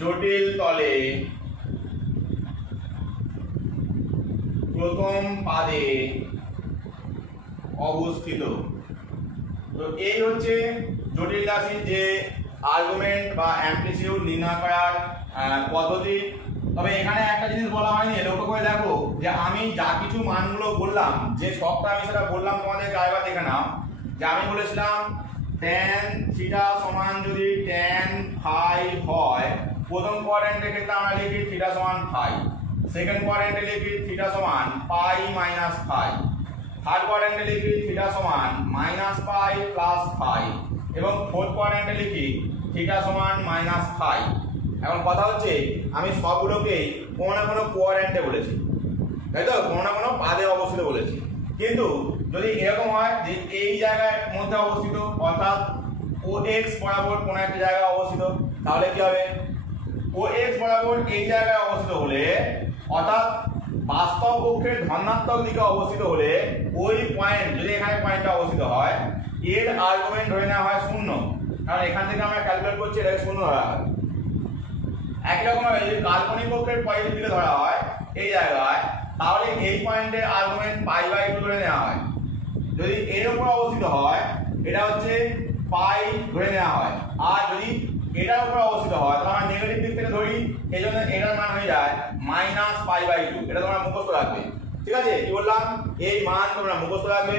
জটিল তলে প্রথম পাদে অবস্থিত। তো এই হচ্ছে জটিল রাশি যে আর্গুমেন্ট বা অ্যামপ্লিটিউড নির্ণয় করার পদ্ধতি। তবে এখানে একটা জিনিস বলা হয়নি, লক্ষ্য করে দেখো যে আমি যা কিছু মানগুলো বললাম, যে সবটা আমি সেটা বললাম তোমাদেরকে আরেকবার দেখে নাও। যে আমি বলেছিলাম tan থিটা সমান যদি tan phi হয়, প্রথম কোয়াড্রেন্টের ক্ষেত্রে আমরা লিখি থিটা সমান phi, সেকেন্ড কোয়াড্রেন্টে লিখি থিটা সমান পাই মাইনাস phi, থার্ড কোয়াড্রেন্টে লিখি থিটা সমান মাইনাস পাই প্লাস phi, এবং ফোর্থ কোয়াড্রেন্টে লিখি থিটা সমান মাইনাস phi। এখন কথা হচ্ছে আমি সবগুলোকে কোনো না কোনো কোয়াড্রেন্টে বলেছি, তাই তো? কোনো না কোনো পাদে অবস্থিত বলেছি। কিন্তু যদি এরকম হয় যে এই জায়গার মধ্যে অবস্থিত, অর্থাৎ OX বরাবর কোনো একটা জায়গায় অবস্থিত, তাহলে কি হবে? OX বরাবর এই জায়গায় অবস্থিত হলে, অর্থাৎ বাস্তব অক্ষের ধনাত্মক দিকে অবস্থিত হলে, ওই পয়েন্ট যদি এখানে পয়েন্টটা অবস্থিত হয়, এর আর্গুমেন্ট ধরে নেওয়া হয় 0, কারণ এখান থেকে আমরা ক্যালকুলেট করছি এটাকে 0 ধরা হয়। একই রকম ভাবে যদি কাল্পনিক অক্ষের পয়েন্টের দিকে ধরা হয় এই জায়গায়, তাহলে এই পয়েন্টের আর্গুমেন্ট π/2 ধরে নেওয়া হয়। যদি এর উপর অবস্থিত হয় এটা হচ্ছে পাই ধরে নেওয়া হয়, আর যদি এটার উপর অবস্থিত হয় তাহলে আমরা নেগেটিভ দিক থেকে ধরি, এই জন্য এটার মান হয়ে যায় -π/2। এটা তোমরা মুখস্থ রাখবে, ঠিক আছে? কি বললাম? এই মান তোমরা মুখস্থ রাখবে।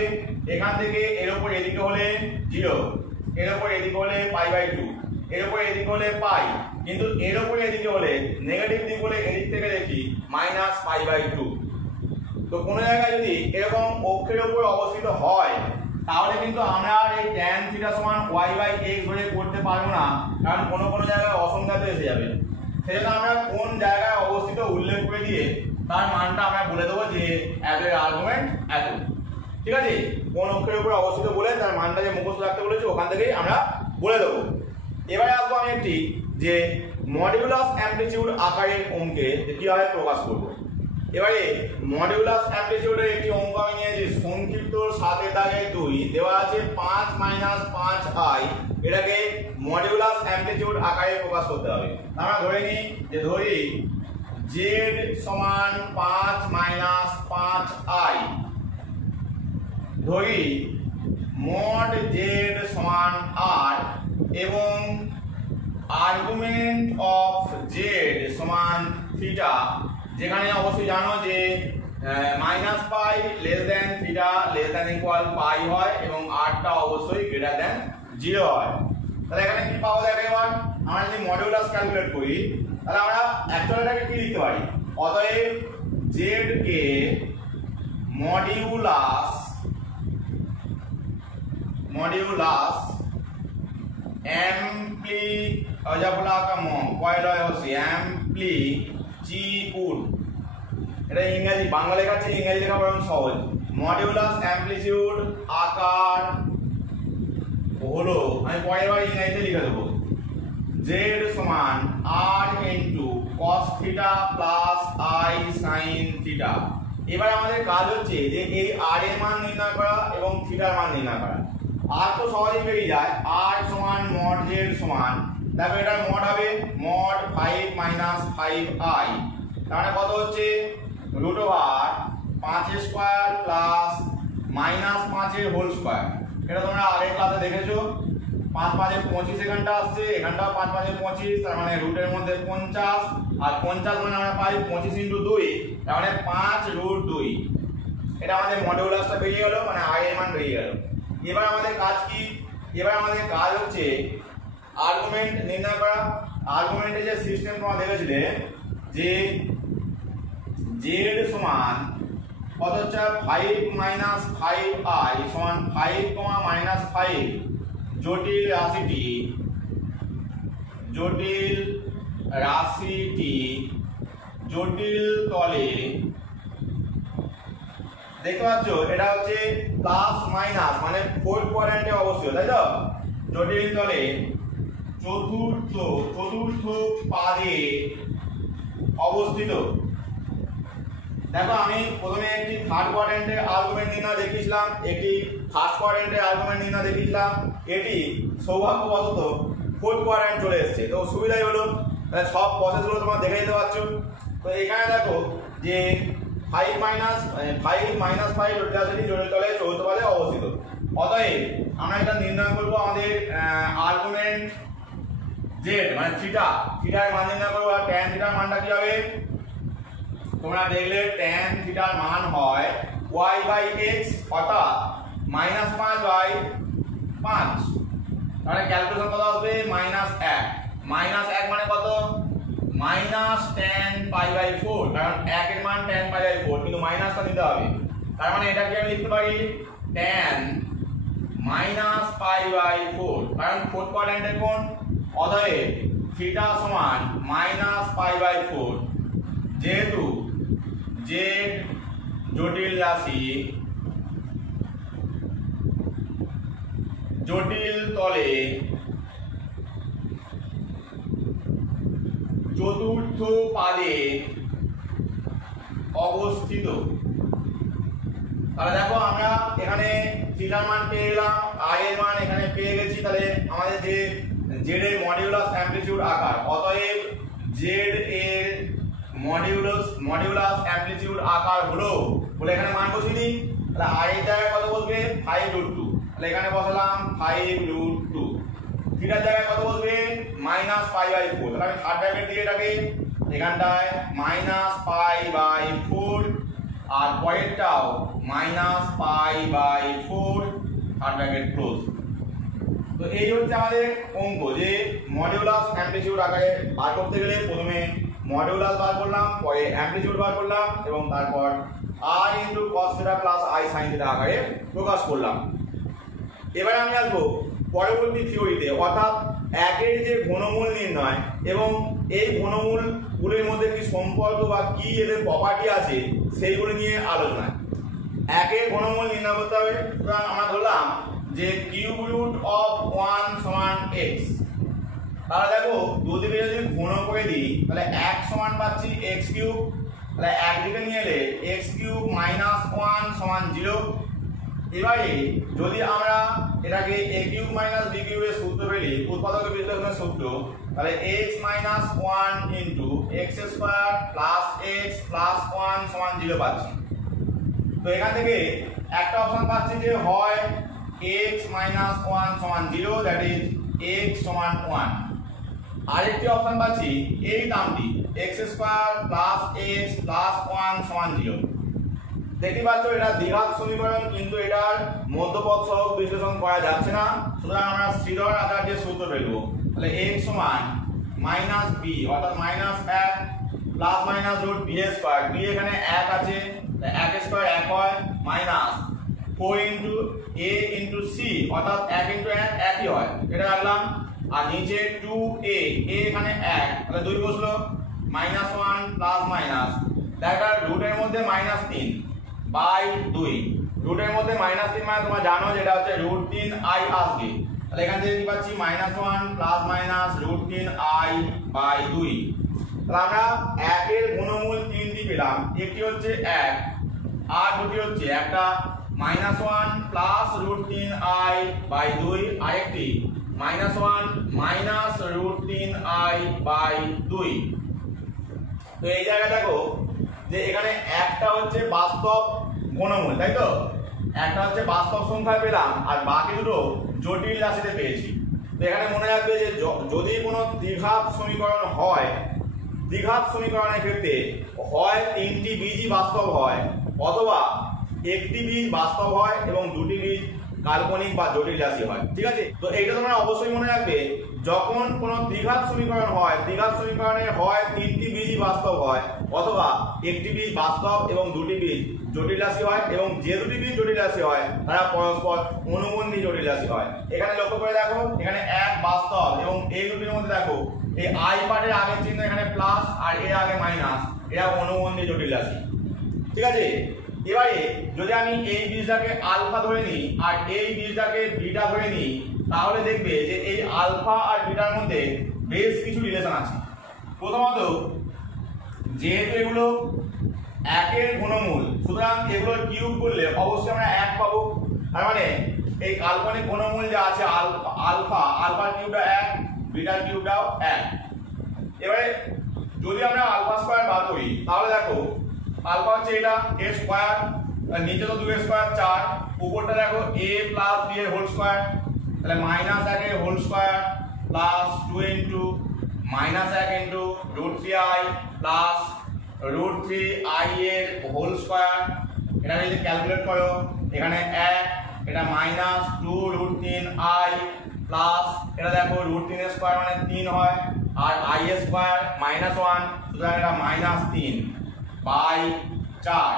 এখান থেকে এর উপর এদিকে হলে 0, এর উপর এদিকে হলে π/2, এর উপর এদিকে হলে পাই, কিন্তু এর উপর এদিকে হলে নেগেটিভ দিক হলে এদিক থেকে দেখি -π/2। তো কোন জায়গায় যদি এরকম অক্ষের উপর অবস্থিত হয় তাহলে কিন্তু আমরা এই tan থিটা সমান y/x ধরে করতে পারবো না, কারণ কোনো কোনো জায়গায় অসংখ্যাত এসে যাবে। সেজন্য আমরা কোন জায়গায় অবস্থিত উল্লেখ করে দিয়ে তার মানটা আমরা বলে দেবো যে এত এর আর্গুমেন্ট এত, ঠিক আছে? কোন অক্ষের উপর অবস্থিত বলে তার মানটা যে মুখস্থ রাখতে বলেছি ওখান থেকেই আমরা বলে দেবো। এবারে আসবো আমি একটি যে মডিউলাস অ্যামপ্লিটিউড আকারের অঙ্কে কিভাবে প্রকাশ করব। এবারে মডিউলাস অ্যামপ্লিটিউডের একটি অঙ্ক আমি নিয়েছি, সংক্ষিপ্ত 7 দাগের 2 দেওয়া আছে 5 - 5i, এটাকে মডিউলাস অ্যামপ্লিটিউড আকারে প্রকাশ করতে হবে। আমরা ধরে নিই যে ধরি z সমান 5 - 5i, ধরি mod z সমান r এবং আর্গুমেন্ট অফ z সমান থিটা, যেখানে অবশ্যই জানো যে -pi less than theta less than equal pi হয় এবং rটা অবশ্যই গ্রেটার দেন 0 হয়। তাহলে এখানে কি পাবো দেখো, এবার আমরা যদি মডিউলাস ক্যালকুলেট করি তাহলে আমরা অ্যাকচুয়ালি এটাকে কি লিখতে পারি, অতএব z কে মডিউলাস অ্যামপ্লিটিউড, এটা ইংরেজি, বাংলা লেখা আছে, ইংরেজি লেখা বরং সহজ। মডিউলাস অ্যামপ্লিটিউড আকার হলো, আমি পরের বার ইংরেজিতে লিখে দেবো, z সমান r into cos theta plus i sin theta. এবার আমাদের কাজ হচ্ছে যে এই r এর মান নির্ণয় করা এবং থিটার মান নির্ণয় করা। r তো সহজেই বেরিয়ে যায়, r সমান mod z সমান, দেখো এটা mod হবে mod 5 - 5i, তাহলে কত হচ্ছে √ 5 স্কয়ার প্লাস -5 এর হোল স্কয়ার। এটা তোমরা আগের ক্লাসে দেখেছো, 5 × 5 = 25 এখানটা আসছে, এখানটাও 5 × 5 = 25, তার মানে রুটের মধ্যে 50, আর 50 মানে আমরা পাই 25 × 2, তার মানে 5√2। এটা আমাদের মডিউলাসটা বেরিয়ে গেল, মানে i এর মান বেরিয়ে গেল। এবার আমাদের কাজ কি, এবার আমাদের কাজ হচ্ছে আর্গুমেন্ট নির্ণয় করা। আর্গুমেন্টের যে সিস্টেম তোমরা দেখেছিলে যে z সমান কত হচ্ছে 5 - 5i সমান 5, -5, জটিল রাশিটি জটিল তলে, দেখতে পাচ্ছ এটা হচ্ছে প্লাস মাইনাস মানে 4th কোয়াড্র্যান্টে অবস্থিত, তাই তো? জটিল তলে চতুর্থ পাদে অবস্থিত। দেখো আমি প্রথমে একটি 3rd কোয়াড্র্যান্টের আর্গুমেন্ট নির্ণয় দেখিয়েছিলাম, একটি 1st কোয়াড্র্যান্টের আর্গুমেন্ট নির্ণয় দেখিয়েছিলাম, এটি সৌভাগ্যবশত 4th কোয়াড্র্যান্ট চলে এসেছে, তো সুবিধাই হলো, সব প্রসেসগুলো তোমরা দেখে নিতে পারছো। তো এখানে দেখো যে 5 - 5 জটিল তলে চতুর্থ পাদে অবস্থিত। অতএব আমরা এটা নির্ণয় করবো আমাদের আর্গুমেন্ট z মানে থিটার মান নির্ণয় করবো। আর tan থিটার মানটা কি হবে, তোমরা দেখলে tan থিটার মান হয় y/x, অর্থাৎ -5/5, তাহলে ক্যালকুলেশন কত আসবে -1 মানে কত -tan π/4, কারণ 1 এর মান tan π/4, কিন্তু মাইনাসটা দিতে হবে, তার মানে এটাকে আমি লিখতে পারি tan -π/4, কারণ 4th কোয়াড্র্যান্টের কোণ। অতএব থিটা সমান -π/4, যেহেতু z জটিল রাশি জটিল তলে চতুর্থ পাদে অবস্থিত। তাহলে দেখো আমরা এখানে থিটার মান পেয়ে গেলাম, i এর মান এখানে পেয়ে গেছি, তাহলে আমাদের যে z এর মডিউলাস অ্যামপ্লিটিউড আকার, অতএব z এর মডিউলাস অ্যামপ্লিটিউড আকার হলো, বলে এখানে মান বসিয়ে দিই, তাহলে i এর জায়গায় কত বসবে 5√2, তাহলে এখানে বসালাম 5√2, থিটার জায়গায় কত বসবে -π/4, তাহলে আমি 3rd ব্র্যাকেট দিয়ে এটাকে এখানটায় -π/4 আর পরেরটাও -π/4, 3rd ব্র্যাকেট ক্লোজ। তো এই হচ্ছে আমাদের অঙ্ক, যে মডিউলাস অ্যামপ্লিটিউড আকারে বার করতে গেলে প্রথমে মডিউলাস বার করলাম, পরে অ্যামপ্লিটিউড বার করলাম এবং তারপর r × cos θ + i sin θ আকারে প্রকাশ করলাম। এবারে আমি আসবো পরবর্তী থিওরিতে, অর্থাৎ একের যে ঘনমূল নির্ণয় এবং এই ঘনমূলগুলির মধ্যে কি সম্পর্ক বা কি এদের প্রপার্টি আছে সেইগুলি নিয়ে আলোচনা। একের ঘনমূল নির্ণয় করতে হবে, সুতরাং আমরা ধরলাম যে কিউব রুট অফ 1 সমান x, তাহলে দেখো দুদিকে যদি গুণ করে দিই তাহলে 1 সমান পাচ্ছি x কিউব, তাহলে একদিকে নিয়ে এলে x কিউব মাইনাস 1 সমান 0। এবারে যদি আমরা এটাকে a কিউব মাইনাস b কিউবের সূত্র ফেলি, উৎপাদক বিশ্লেষণের সূত্র, তাহলে x minus 1 into x square plus x plus 1 সমান 0 পাচ্ছি। তো এখান থেকে একটা অপশন পাচ্ছি যে হয় x মাইনাস 1 সমান 0, দ্যাট ইজ x সমান 1। আরেকটি অপশন পাচ্ছি এই টার্মটি x square plus x plus 1 সমান 0। দেখতে পাচ্ছ এটা দ্বিঘাত সমীকরণ, কিন্তু এটার মধ্যপদ সহগ বিশ্লেষণ করা যাচ্ছে না, সুতরাং আমরা শ্রীধর আচার্যের সূত্র ফেলবো। তাহলে x সমান মাইনাস b অর্থাৎ minus 1 plus minus root b square, b এখানে 1 আছে, 1 স্কয়ার 1 হয়, minus 4 into a into c অর্থাৎ 1 ইনটু 1 একই হয়, এটা রাখলাম। আর নিচে 2a, a এখানে 1, তাহলে 2 বসলো, মাইনাস 1 প্লাস মাইনাস, দেখা রুটের মধ্যে মাইনাস 3 বাই 2, রুটের মধ্যে মাইনাস 3 মানে তোমরা জানো যেটা হচ্ছে রুট 3i আসবে। তাহলে এখান থেকে কি পাচ্ছি minus 1 plus minus root 3i by 2। তাহলে আমরা 1 এর ঘনমূল 3টি পেলাম, একটি হচ্ছে 1 আর দুটি হচ্ছে একটা minus 1 plus root 3i by 2, আরেকটি minus 1 minus root 3i by 2। তো এই জায়গায় দেখো যে এখানে একটা হচ্ছে বাস্তব ঘনমূল, তাই তো, একটা হচ্ছে বাস্তব সংখ্যা পেলাম আর বাকি দুটো জটিল রাশিতে পেয়েছি। তো এখানে মনে রাখবে যে যদি কোনো দ্বিঘাত সমীকরণ হয়, দ্বিঘাত সমীকরণের ক্ষেত্রে হয় 3টি বীজই বাস্তব হয় অথবা একটি বীজ বাস্তব হয় এবং দুটি বীজ কাল্পনিক বা জটিল রাশি হয়, ঠিক আছে। তো এইটা তোমরা অবশ্যই মনে রাখবে, যখন কোনো দ্বিঘাত সমীকরণ হয়, দ্বিঘাত সমীকরণে হয় 3টি বীজই বাস্তব হয় অথবা একটি বীজ বাস্তব এবং দুটি বীজ জটিল রাশি হয়, এবং যে দুটি বীজ জটিল রাশি হয় তারা পরস্পর অনুবন্ধী জটিল রাশি হয়। এখানে লক্ষ্য করে দেখো এখানে 1 বাস্তব এবং এই দুটির মধ্যে দেখো এই i পার্টের আগের চিহ্ন এখানে প্লাস আর এর আগে মাইনাস, এরা অনুবন্ধী জটিল রাশি, ঠিক আছে। এবারে যদি আমি এই বীজটাকে আলফা ধরে নিই আর এই বীজটাকে বিটা ধরে নিই, তাহলে দেখবে যে এই আলফা আর বিটার মধ্যে বেশ কিছু রিলেশন আছে। প্রথমত যেহেতু এগুলো 1 এর ঘনমূল, সুতরাং এগুলোর কিউব করলে অবশ্যই আমরা 1 পাবো, তার মানে এই কাল্পনিক ঘনমূল যা আছে আলফা, আলফার কিউবটা 1, বিটার কিউবটাও 1। এবারে যদি আমরা আলফা স্কয়ার বার করি তাহলে দেখো আলফা হচ্ছে এটা a স্কয়ার, নিচে তো 2 স্কয়ার 4, উপরটা দেখো a প্লাস b এর হোল স্কয়ার, তাহলে মাইনাস 1 এর whole square plus 2 into minus 1 into root 3i plus root 3i এর হোল স্কয়ার। এটা যদি ক্যালকুলেট করো এখানে 1, এটা মাইনাস 2 রুট 3i প্লাস এটা দেখো রুট 3 এর স্কয়ার মানে 3 হয়, আর i এর স্কয়ার মাইনাস 1, সুতরাং এটা মাইনাস 3 বাই 4।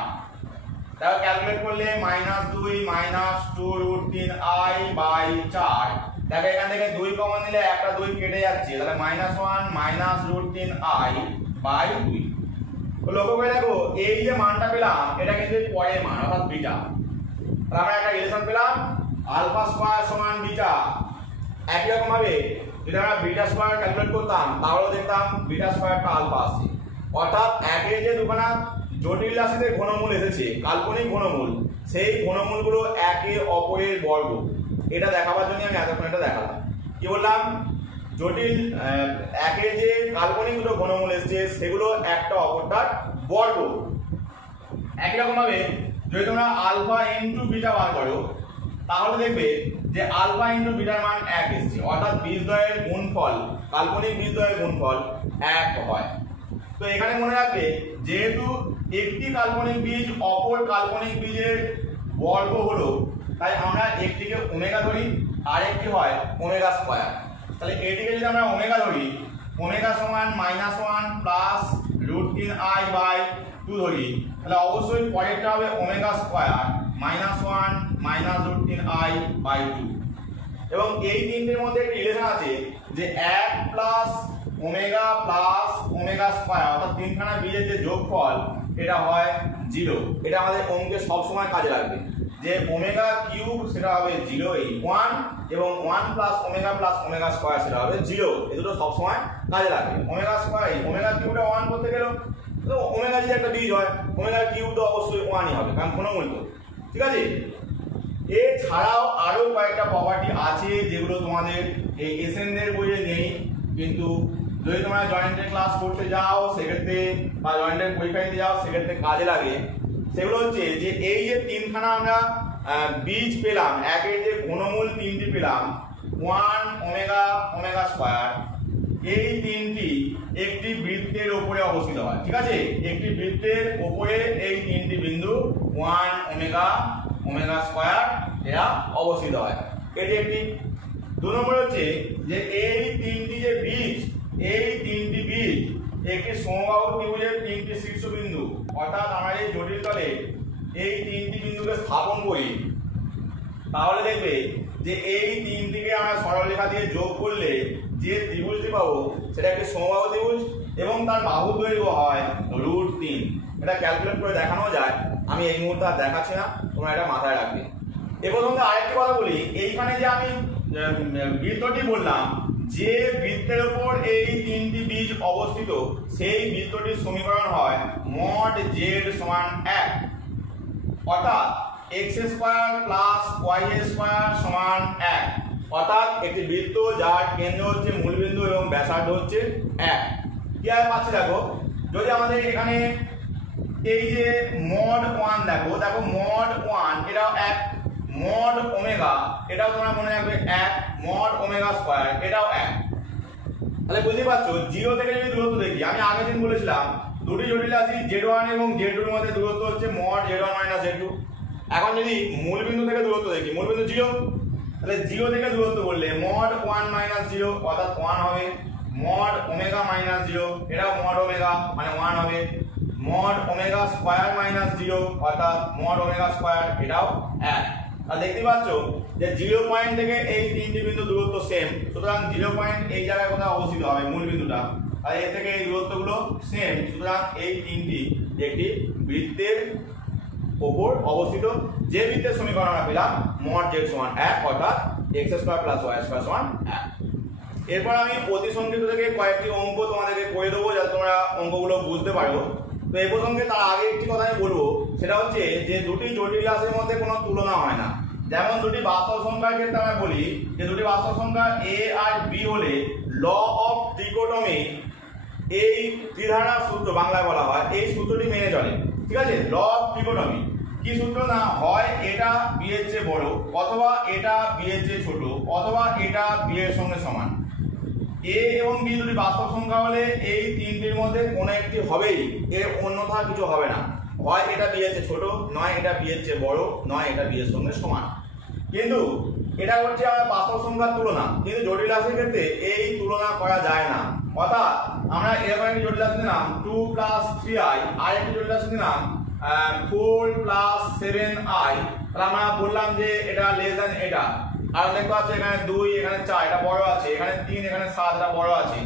তাহলে ক্যালকুলেট করলে minus 2 minus 2 root 3i by 4। দেখো এখান থেকে 2 কমন নিলে একটা 2 কেটে যাচ্ছে, তাহলে minus 1 minus root 3i by 2। তো লক্ষ্য করে দেখো এই যে মানটা পেলাম এটা কিন্তু পরের মান অর্থাৎ বিটা। তাহলে আমরা একটা রিলেশন পেলাম আলফা স্কয়ার সমান বিটা। একই রকম ভাবে যদি আমরা বিটা স্কয়ার ক্যালকুলেট করতাম তাহলে দেখতাম বিটা স্কয়ারটা আলফা আসছে, অর্থাৎ 1 এর যে দুখানা জটিল রাশিতে ঘনমূল এসেছে কাল্পনিক ঘনমূল, সেই ঘনমূলগুলো একে অপরের বর্গ। এটা দেখাবার জন্য আমি এতক্ষণ এটা দেখালাম। কি বললাম, জটিল 1 এর যে কাল্পনিক দুটো ঘনমূল এসেছে সেগুলো একটা অপরটার বর্গ। একই রকম ভাবে যদি তোমরা আলফা ইনটু বিটা বার করো তাহলে দেখবে যে আলফা ইনটু বিটার মান 1 এসেছে, অর্থাৎ বীজদ্বয়ের গুণফল, কাল্পনিক বীজদ্বয়ের গুণফল 1 হয়। তো এখানে মনে রাখবে যেহেতু একটি কাল্পনিক বীজ অপর কাল্পনিক বীজের বর্গ হলো, তাই আমরা একটিকে ওমেগা ধরি আর একটি হয় ওমেগা স্কয়ার। তাহলে এটিকে যদি আমরা ওমেগা ধরি, ওমেগা সমান minus 1 plus root 3i by 2 ধরি, তাহলে অবশ্যই পরেরটা হবে omega square minus 1 minus root 3i by 2। এবং এই তিনটের মধ্যে একটা রিলেশন আছে যে 1 প্লাস ওমেগা স্কয়ার অর্থাৎ তিনখানা বীজের যে যোগফল এটা হয় 0। এটা আমাদের অঙ্কে সবসময় কাজে লাগবে যে ওমেগা কিউব সেটা হবে 0 এই 1 এবং 1 প্লাস ওমেগা স্কয়ার সেটা হবে 0। এই দুটো সব সময় কাজে লাগবে। ওমেগা স্কয়ার ওমেগা কিউবটা 1 করতে গেল তো ওমেগা যদি একটা বীজ হয় ওমেগা কিউব তো অবশ্যই 1ই হবে কারণ ঘনমূল তো, ঠিক আছে। এছাড়াও আরো কয়েকটা প্রপার্টি আছে যেগুলো তোমাদের এই এসএনদের বইয়ে নেই, কিন্তু যদি তোমরা জয়েন্টের ক্লাস করতে যাও সেক্ষেত্রে বা জয়েন্টের পরীক্ষা দিতে যাও সেক্ষেত্রে কাজে লাগে। সেগুলো হচ্ছে যে এই যে তিনখানা আমরা বীজ পেলাম, একের যে ঘনমূল তিনটি পেলাম 1 ওমেগা স্কয়ার, এই তিনটি একটি বৃত্তের উপরে অবস্থিত হয়, ঠিক আছে। একটি বৃত্তের উপরে এই তিনটি বিন্দু 1 ওমেগা স্কয়ার এরা অবস্থিত হয়, এটি একটি। 2 নম্বর হচ্ছে যে এই তিনটি যে বীজ, এই তিনটি বীজ একটি সমবাহু ত্রিভুজের তিনটি শীর্ষবিন্দু, অর্থাৎ আমরা এই জটিল তলে এই তিনটি বিন্দুকে স্থাপন করি তাহলে দেখবে যে এই তিনটিকে আমরা সরলরেখা দিয়ে যোগ করলে যে ত্রিভুজটি পাবো সেটা একটি সমবাহু ত্রিভুজ এবং তার বাহু দৈর্ঘ্য হয় √3। এটা ক্যালকুলেট করে দেখানো যায়, আমি এই মুহূর্তে আর দেখাচ্ছি না, তোমরা এটা মাথায় রাখবে। এ প্রসঙ্গে আরেকটি কথা বলি, এইখানে যে আমি বৃত্তটি বললাম, যে বৃত্তের উপর এই তিনটি বীজ অবস্থিত সেই বৃত্তটির সমীকরণ হয় মড z সমান 1, অর্থাৎ x² + y² সমান 1, অর্থাৎ একটি বৃত্ত যার কেন্দ্র হচ্ছে মূলবিন্দু এবং ব্যাসার্ধ হচ্ছে 1। কি আর পাচ্ছি দেখো, যদি আমাদের এখানে এই যে মড 1 দেখো মড 1 এটাও 1, মড ওমেগা এটাও তোমরা মনে রাখবে 1, মড ওমেগা স্কয়ার এটাও 1। তাহলে বুঝতে পারছো 0 থেকে যদি দূরত্ব দেখি, আমি আগের দিন বলেছিলাম দুটি জটিল রাশি z1 এবং z2 এর মধ্যে দূরত্ব হচ্ছে মড z1 - z2। এখন যদি মূলবিন্দু থেকে দূরত্ব দেখি, মূলবিন্দু 0, তাহলে 0 থেকে দূরত্ব বললে মড 1 - 0 অর্থাৎ 1 হবে, মড ওমেগা - 0 এটাও মড ওমেগা মানে 1 হবে, মড ওমেগা স্কয়ার - 0 অর্থাৎ মড ওমেগা স্কয়ার এটাও 1। আর দেখতে পাচ্ছ যে 0 পয়েন্ট থেকে এই তিনটি বিন্দু দূরত্ব সেম, সুতরাং 0 পয়েন্ট এই জায়গায় কোথাও অবস্থিত হবে মূল বিন্দুটা, আর এর থেকে এই দূরত্বগুলো সেম, সুতরাং এই তিনটি একটি বৃত্তের উপর অবস্থিত। যে বৃত্তের সমীকরণ আমরা পেলাম মড z সমান 1 অর্থাৎ x² + y² সমান 1। এরপর আমি প্রতিসংখ্যিত থেকে কয়েকটি অঙ্ক তোমাদেরকে করে দেবো যাতে তোমরা অঙ্কগুলো বুঝতে পারো। তো এই প্রসঙ্গে তার আগে একটি কথা আমি বলবো, সেটা হচ্ছে যে দুটি জটিল রাশির মধ্যে কোনো তুলনা হয় না। যেমন দুটি বাস্তব সংখ্যার ক্ষেত্রে আমরা বলি যে দুটি বাস্তব সংখ্যা a আর b হলে ল অফ ট্রিকোটমি, এই ত্রিধারা সূত্র বাংলায় বলা হয়, এই সূত্রটি মেনে চলে, ঠিক আছে। ল অফ ট্রিকোটমি কি সূত্র না, হয় এটা b এর চেয়ে বড়, অথবা এটা b এর চেয়ে ছোট, অথবা এটা b এর সঙ্গে সমান। a এবং b দুটি বাস্তব সংখ্যা হলে এই তিনটির মধ্যে কোনো একটি হবেই, এর অন্যথা কিছু হবে না, হয় এটা b এর চেয়ে ছোট, নয় এটা b এর চেয়ে বড়, নয় এটা b এর সঙ্গে সমান। কিন্তু এটা হচ্ছে আমরা বাস্তব সংখ্যার তুলনা, কিন্তু জটিল রাশির ক্ষেত্রে এই তুলনা করা যায় না। অর্থাৎ আমরা এরকম একটি জটিল রাশি নিলাম 2 + 3i, আর একটি জটিল রাশি নিলাম 4 + 7i, তাহলে আমরা বললাম যে এটা লেস দ্যান এটা, আর দেখতে পাচ্ছ এখানে 2, এখানে 4 এটা বড় আছে, এখানে 3, এখানে 7 এটা বড় আছে।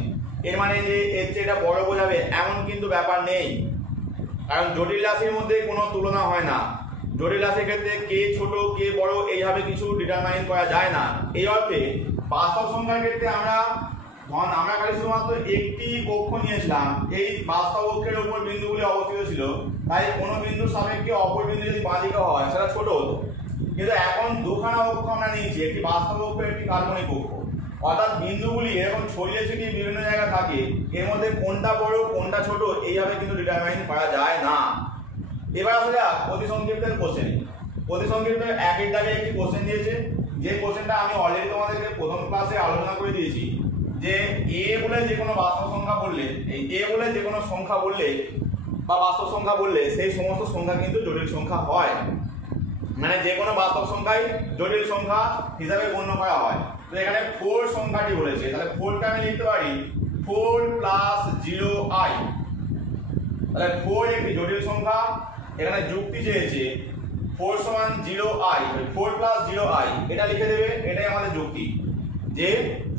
এর মানে যে এর চেয়ে এটা বড় বোঝাবে এমন কিন্তু ব্যাপার নেই, কারণ জটিল রাশির মধ্যে কোনো তুলনা হয় না। জটিল রাশির ক্ষেত্রে কে ছোট কে বড় এইভাবে কিছু ডিটারমাইন করা যায় না। এই অর্থে বাস্তব সংখ্যার ক্ষেত্রে আমরা খালি শুধুমাত্র একটি অক্ষ নিয়েছিলাম, এই বাস্তব অক্ষের উপর বিন্দুগুলি অবস্থিত ছিল, তাই কোনো বিন্দুর সাপেক্ষে অপর বিন্দু যদি বাঁ দিকে হয় সেটা ছোট হতো। কিন্তু এখন দুখানা অক্ষ আমরা নিয়েছি, একটি বাস্তব অক্ষ একটি কাল্পনিক অক্ষ, অর্থাৎ বিন্দুগুলি এরকম ছড়িয়ে ছিটিয়ে বিভিন্ন জায়গায় থাকে, এর মধ্যে কোনটা বড় কোনটা ছোট এইভাবে কিন্তু ডিটারমাইন করা যায় না। এবার আসলে প্রতিসংক্ষিপ্তের কোশ্চেন, প্রতিসংক্ষিপ্তের একের দাগে একটি কোশ্চেন দিয়েছে, যে কোশ্চেনটা আমি অলরেডি তোমাদেরকে প্রথম ক্লাসে আলোচনা করে দিয়েছি, যে a বলে যে কোনো বাস্তব সংখ্যা বললে, এই a বলে যে কোনো সংখ্যা বললে বা বাস্তব সংখ্যা বললে সেই সমস্ত সংখ্যা কিন্তু জটিল সংখ্যা হয়, মানে যে কোনো বাস্তব সংখ্যাই জটিল সংখ্যা হিসাবে গণ্য করা হয়। তো এখানে 4 সংখ্যাটি বলেছে, তাহলে 4টা আমি লিখতে পারি 4 + 0i, তাহলে 4 একটি জটিল সংখ্যা। এখানে যুক্তি চেয়েছে 4 সমান 0i, 4 + 0i এটা লিখে দেবে, এটাই আমাদের যুক্তি যে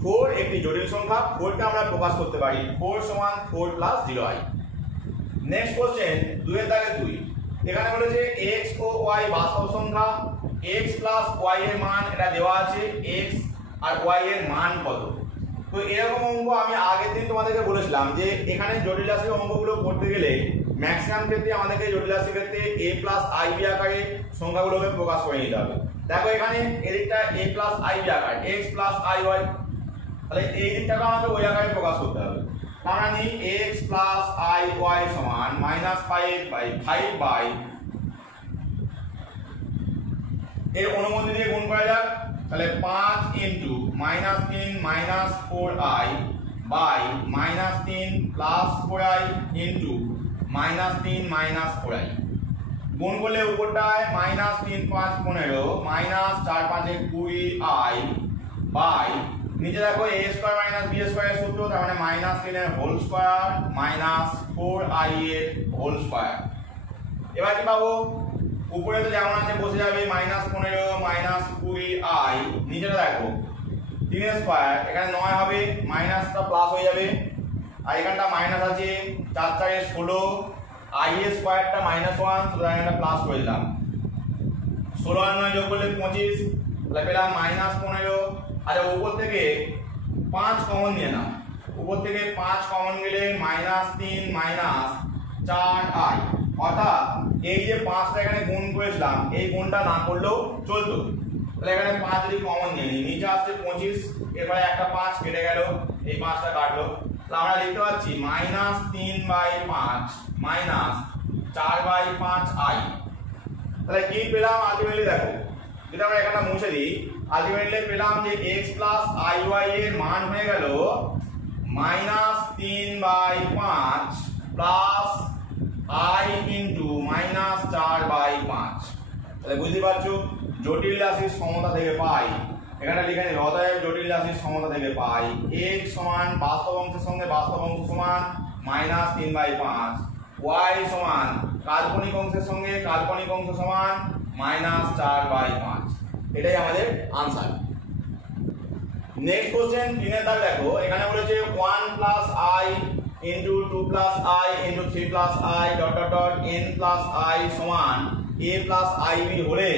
4 একটি জটিল সংখ্যা, 4কে আমরা প্রকাশ করতে পারি 4 সমান 4 + 0i। নেক্সট কোশ্চেন 2 এর দাগে 2, এখানে বলেছে x ও y বাস্তব সংখ্যা, x প্লাস y এর মান এটা দেওয়া আছে, x আর y এর মান কত। তো এরকম অঙ্ক আমি আগের দিন তোমাদেরকে বলেছিলাম যে এখানে জটিল রাশির অঙ্কগুলো করতে গেলে ম্যাক্সিমাম ক্ষেত্রে আমাদেরকে জটিল রাশির ক্ষেত্রে a প্লাস ib আকারে সংখ্যাগুলোকে প্রকাশ করে নিতে হবে। দেখো এখানে এদিকটা a প্লাস ib আকার x প্লাস iy, তাহলে এই দিকটাকে আমাকে ওই আকারে প্রকাশ করতে হবে। আমরা নিই x প্লাস iy সমান -5/5 বাই এর অনুমতি দিয়ে গুণ করা যাক, তাহলে 5 into -3 4i by -3 plus 4i into -3 4i গুণ করলে উপরটায় -3 5 15 -4 5 20i বাই নিচে দেখো a square minus b square সূত্র, তার মানে -3 এর হোল স্কয়ার -4i এর হোল স্কয়ার। এবার কি পাবো, উপরে তো যেমন আছে বসে যাবে -15 -20i, নিচেটা দেখো 3 এর স্কয়ার, এখানে 9 হবে, মাইনাসটা প্লাস হয়ে যাবে, আর এখানটা মাইনাস আছে 4 4 এর 16, i এর স্কয়ারটা -1, সুতরাং এটা প্লাস করে দিলাম। 16 আর 9 যোগ করলে 25, তাহলে পেলাম -15। আচ্ছা উপর থেকে 5 কমন নিয়ে নাও, উপর থেকে 5 কমন গেলে -3 4i, অর্থাৎ এই যে 5টা এখানে গুণ করেছিলাম এই গুণটা না করলেও চলতো, তাহলে এখানে 5 যদি কমন নিয়ে নিই, নিচে আসছে 25, এরপরে একটা 5 কেটে গেল, এই 5টা কাটলো, তাহলে আমরা লিখতে পাচ্ছি -3/5 -4/5i। তাহলে কি পেলাম আলটিমেটলি, দেখো যদি আমরা এখানটা মুছে দিই, আলটিমেটলি পেলাম যে x প্লাস iy এর মান হয়ে গেল -3/5 প্লাস i ইনটু -4/5। তাহলে বুঝতে পারছো জটিল রাশির সমতা থেকে পাই, এখানে লিখে নিই অতএব জটিল রাশির সমতা থেকে পাই x সমান বাস্তব অংশের সঙ্গে বাস্তব অংশ সমান -3/5, y সমান কাল্পনিক অংশের সঙ্গে কাল্পনিক অংশ সমান -4/5। এটাই আমাদের आंसर। নেক্সট কোশ্চেন 3 এর দাগ দেখো, এখানে বলেছে 1 plus i into 2 plus i into 3 plus i dot dot dot n plus i সমান a প্লাস ib হলে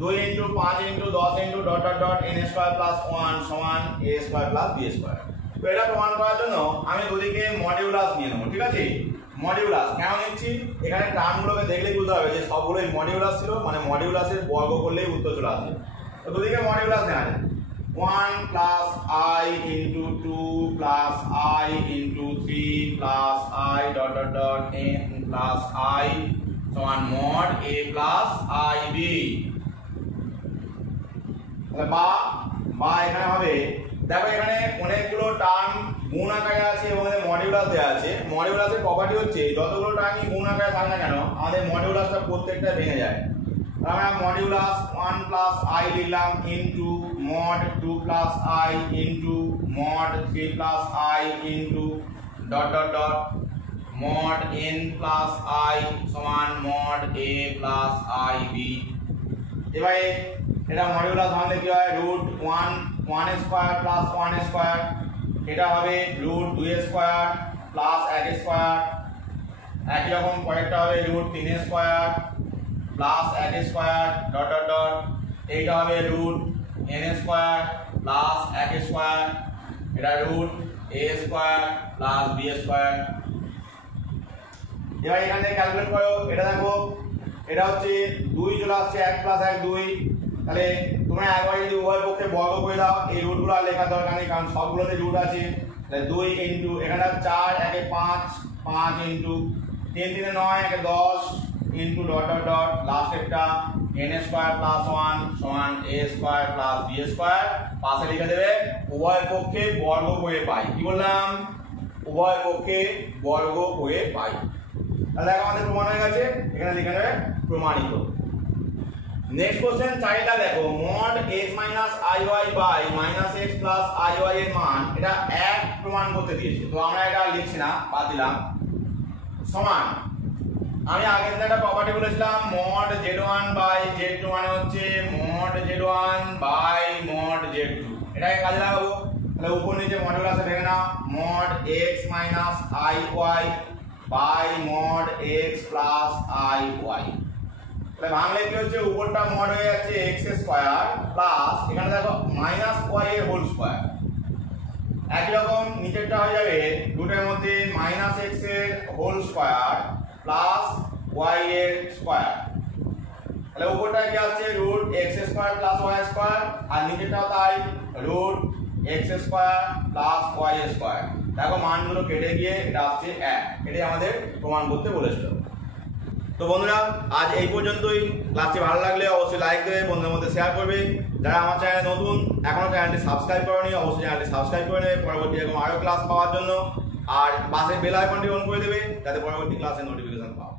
2 into 5 into 10 into dot dot dot n square plus 1 সমান a square plus b square. তো এটা প্রমাণ করার জন্য আমি দুদিকে মডিউলাস নিয়ে নেব, ঠিক আছে। মডিউলাস কেন নিচ্ছি, এখানে টার্মগুলোকে দেখলেই বুঝতে হবে যে সবগুলোই মডিউলাস ছিল, মানে মডিউলাসের বর্গ করলেই উত্তর চলে আসবে। তো দুদিকে মডিউলাস নেওয়া যায়, 1 plus i into 2 plus i into 3 plus i dot dot dot n plus i সমান মড a প্লাস ib। তাহলে বা এখানে হবে, দেখো এখানে অনেকগুলো টার্ম গুণ আকারে আছে এবং এর মডিউলাস দেওয়া আছে। মডিউলাসের প্রপার্টি হচ্ছে যতগুলো টার্মই গুণ আকারে থাকে না কেন আমাদের মডিউলাসটা প্রত্যেকটা ভেঙে যায়। আমরা মডিউলাস 1 প্লাস i লিখলাম into mod 2 plus i into mod 3 plus i into dot dot dot mod n plus i সমান মড a প্লাস ib। এবারে এটা মডিউলাস ভাঙলে কি হয়, রুট 1 স্কয়ার প্লাস 1 স্কয়ার, এটা হবে রুট 2 স্কয়ার প্লাস 1 স্কয়ার, একই রকম পরেরটা হবে root 3 square plus 1 square dot dot dot, এইটা হবে root n square plus 1 square, এটা root a square plus b square. এবার এখান থেকে ক্যালকুলেট করো, এটা দেখো এটা হচ্ছে 2 চলে আসছে, 1 প্লাস 1 2, তাহলে তোমরা একবার যদি উভয় পক্ষে বর্গ করে দাও এই রুটগুলো আর লেখার দরকার নেই, কারণ সবগুলোতে রুট আছে। তাহলে 2 ইনটু এখানে 4 1 5 5 into 3 3 9 1 10 into dot dot dot লাস্টেরটা n স্কয়ার প্লাস 1 সমান a square plus b square, পাশে লিখে দেবে উভয় পক্ষে বর্গ করে পাই। কি বললাম, উভয় পক্ষে বর্গ করে পাই। তাহলে আমাদের প্রমাণ হয়ে গেছে, এখানে লিখে নেবে প্রমাণিত। নেক্সট কোশ্চেন 4টা দেখো, mod x minus iy by minus x plus iy এর মান এটা 1 প্রমাণ করতে দিয়েছে। তো আমরা এটা লিখছি না, বাদ দিলাম, সমান আমি আগের দিন একটা প্রপার্টি বলেছিলাম মড z1 বাই z2 মানে হচ্ছে mod z1 by mod z2, এটাকে কাজে লাগাবো। তাহলে উপর নিচে মডুলাসে ভেঙে নাও, mod x minus iy by mod x plus iy। তাহলে ভাঙলে কি হচ্ছে উপরটা মড হয়ে যাচ্ছে x স্কয়ার প্লাস এখানে দেখো মাইনাস y এর হোল স্কয়ার। একই রকম নিচেরটা হয়ে যাবে রুটের মধ্যে মাইনাস x এর হোল স্কয়ার প্লাস y এর স্কয়ার। তাহলে উপরটা কি আসছে root x square plus y square আর নিচেরটাও তাই root x square plus y square. দেখো মানগুলো কেটে গিয়ে এটা আসছে 1। এটাই আমাদের প্রমাণ করতে বলেছিল। তো বন্ধুরা আজ এই পর্যন্তই। ক্লাসটি ভালো লাগলে অবশ্যই লাইক দেবে, বন্ধুদের মধ্যে শেয়ার করবে। যারা আমার চ্যানেলে নতুন এখনো চ্যানেলটি সাবস্ক্রাইব করনি অবশ্যই চ্যানেলটি সাবস্ক্রাইব করে নেবে পরবর্তী এরকম আরো ক্লাস পাওয়ার জন্য। আর পাশে বেল আইকনটি অন করে দেবে যাতে পরবর্তী ক্লাসের নোটিফিকেশন পাও।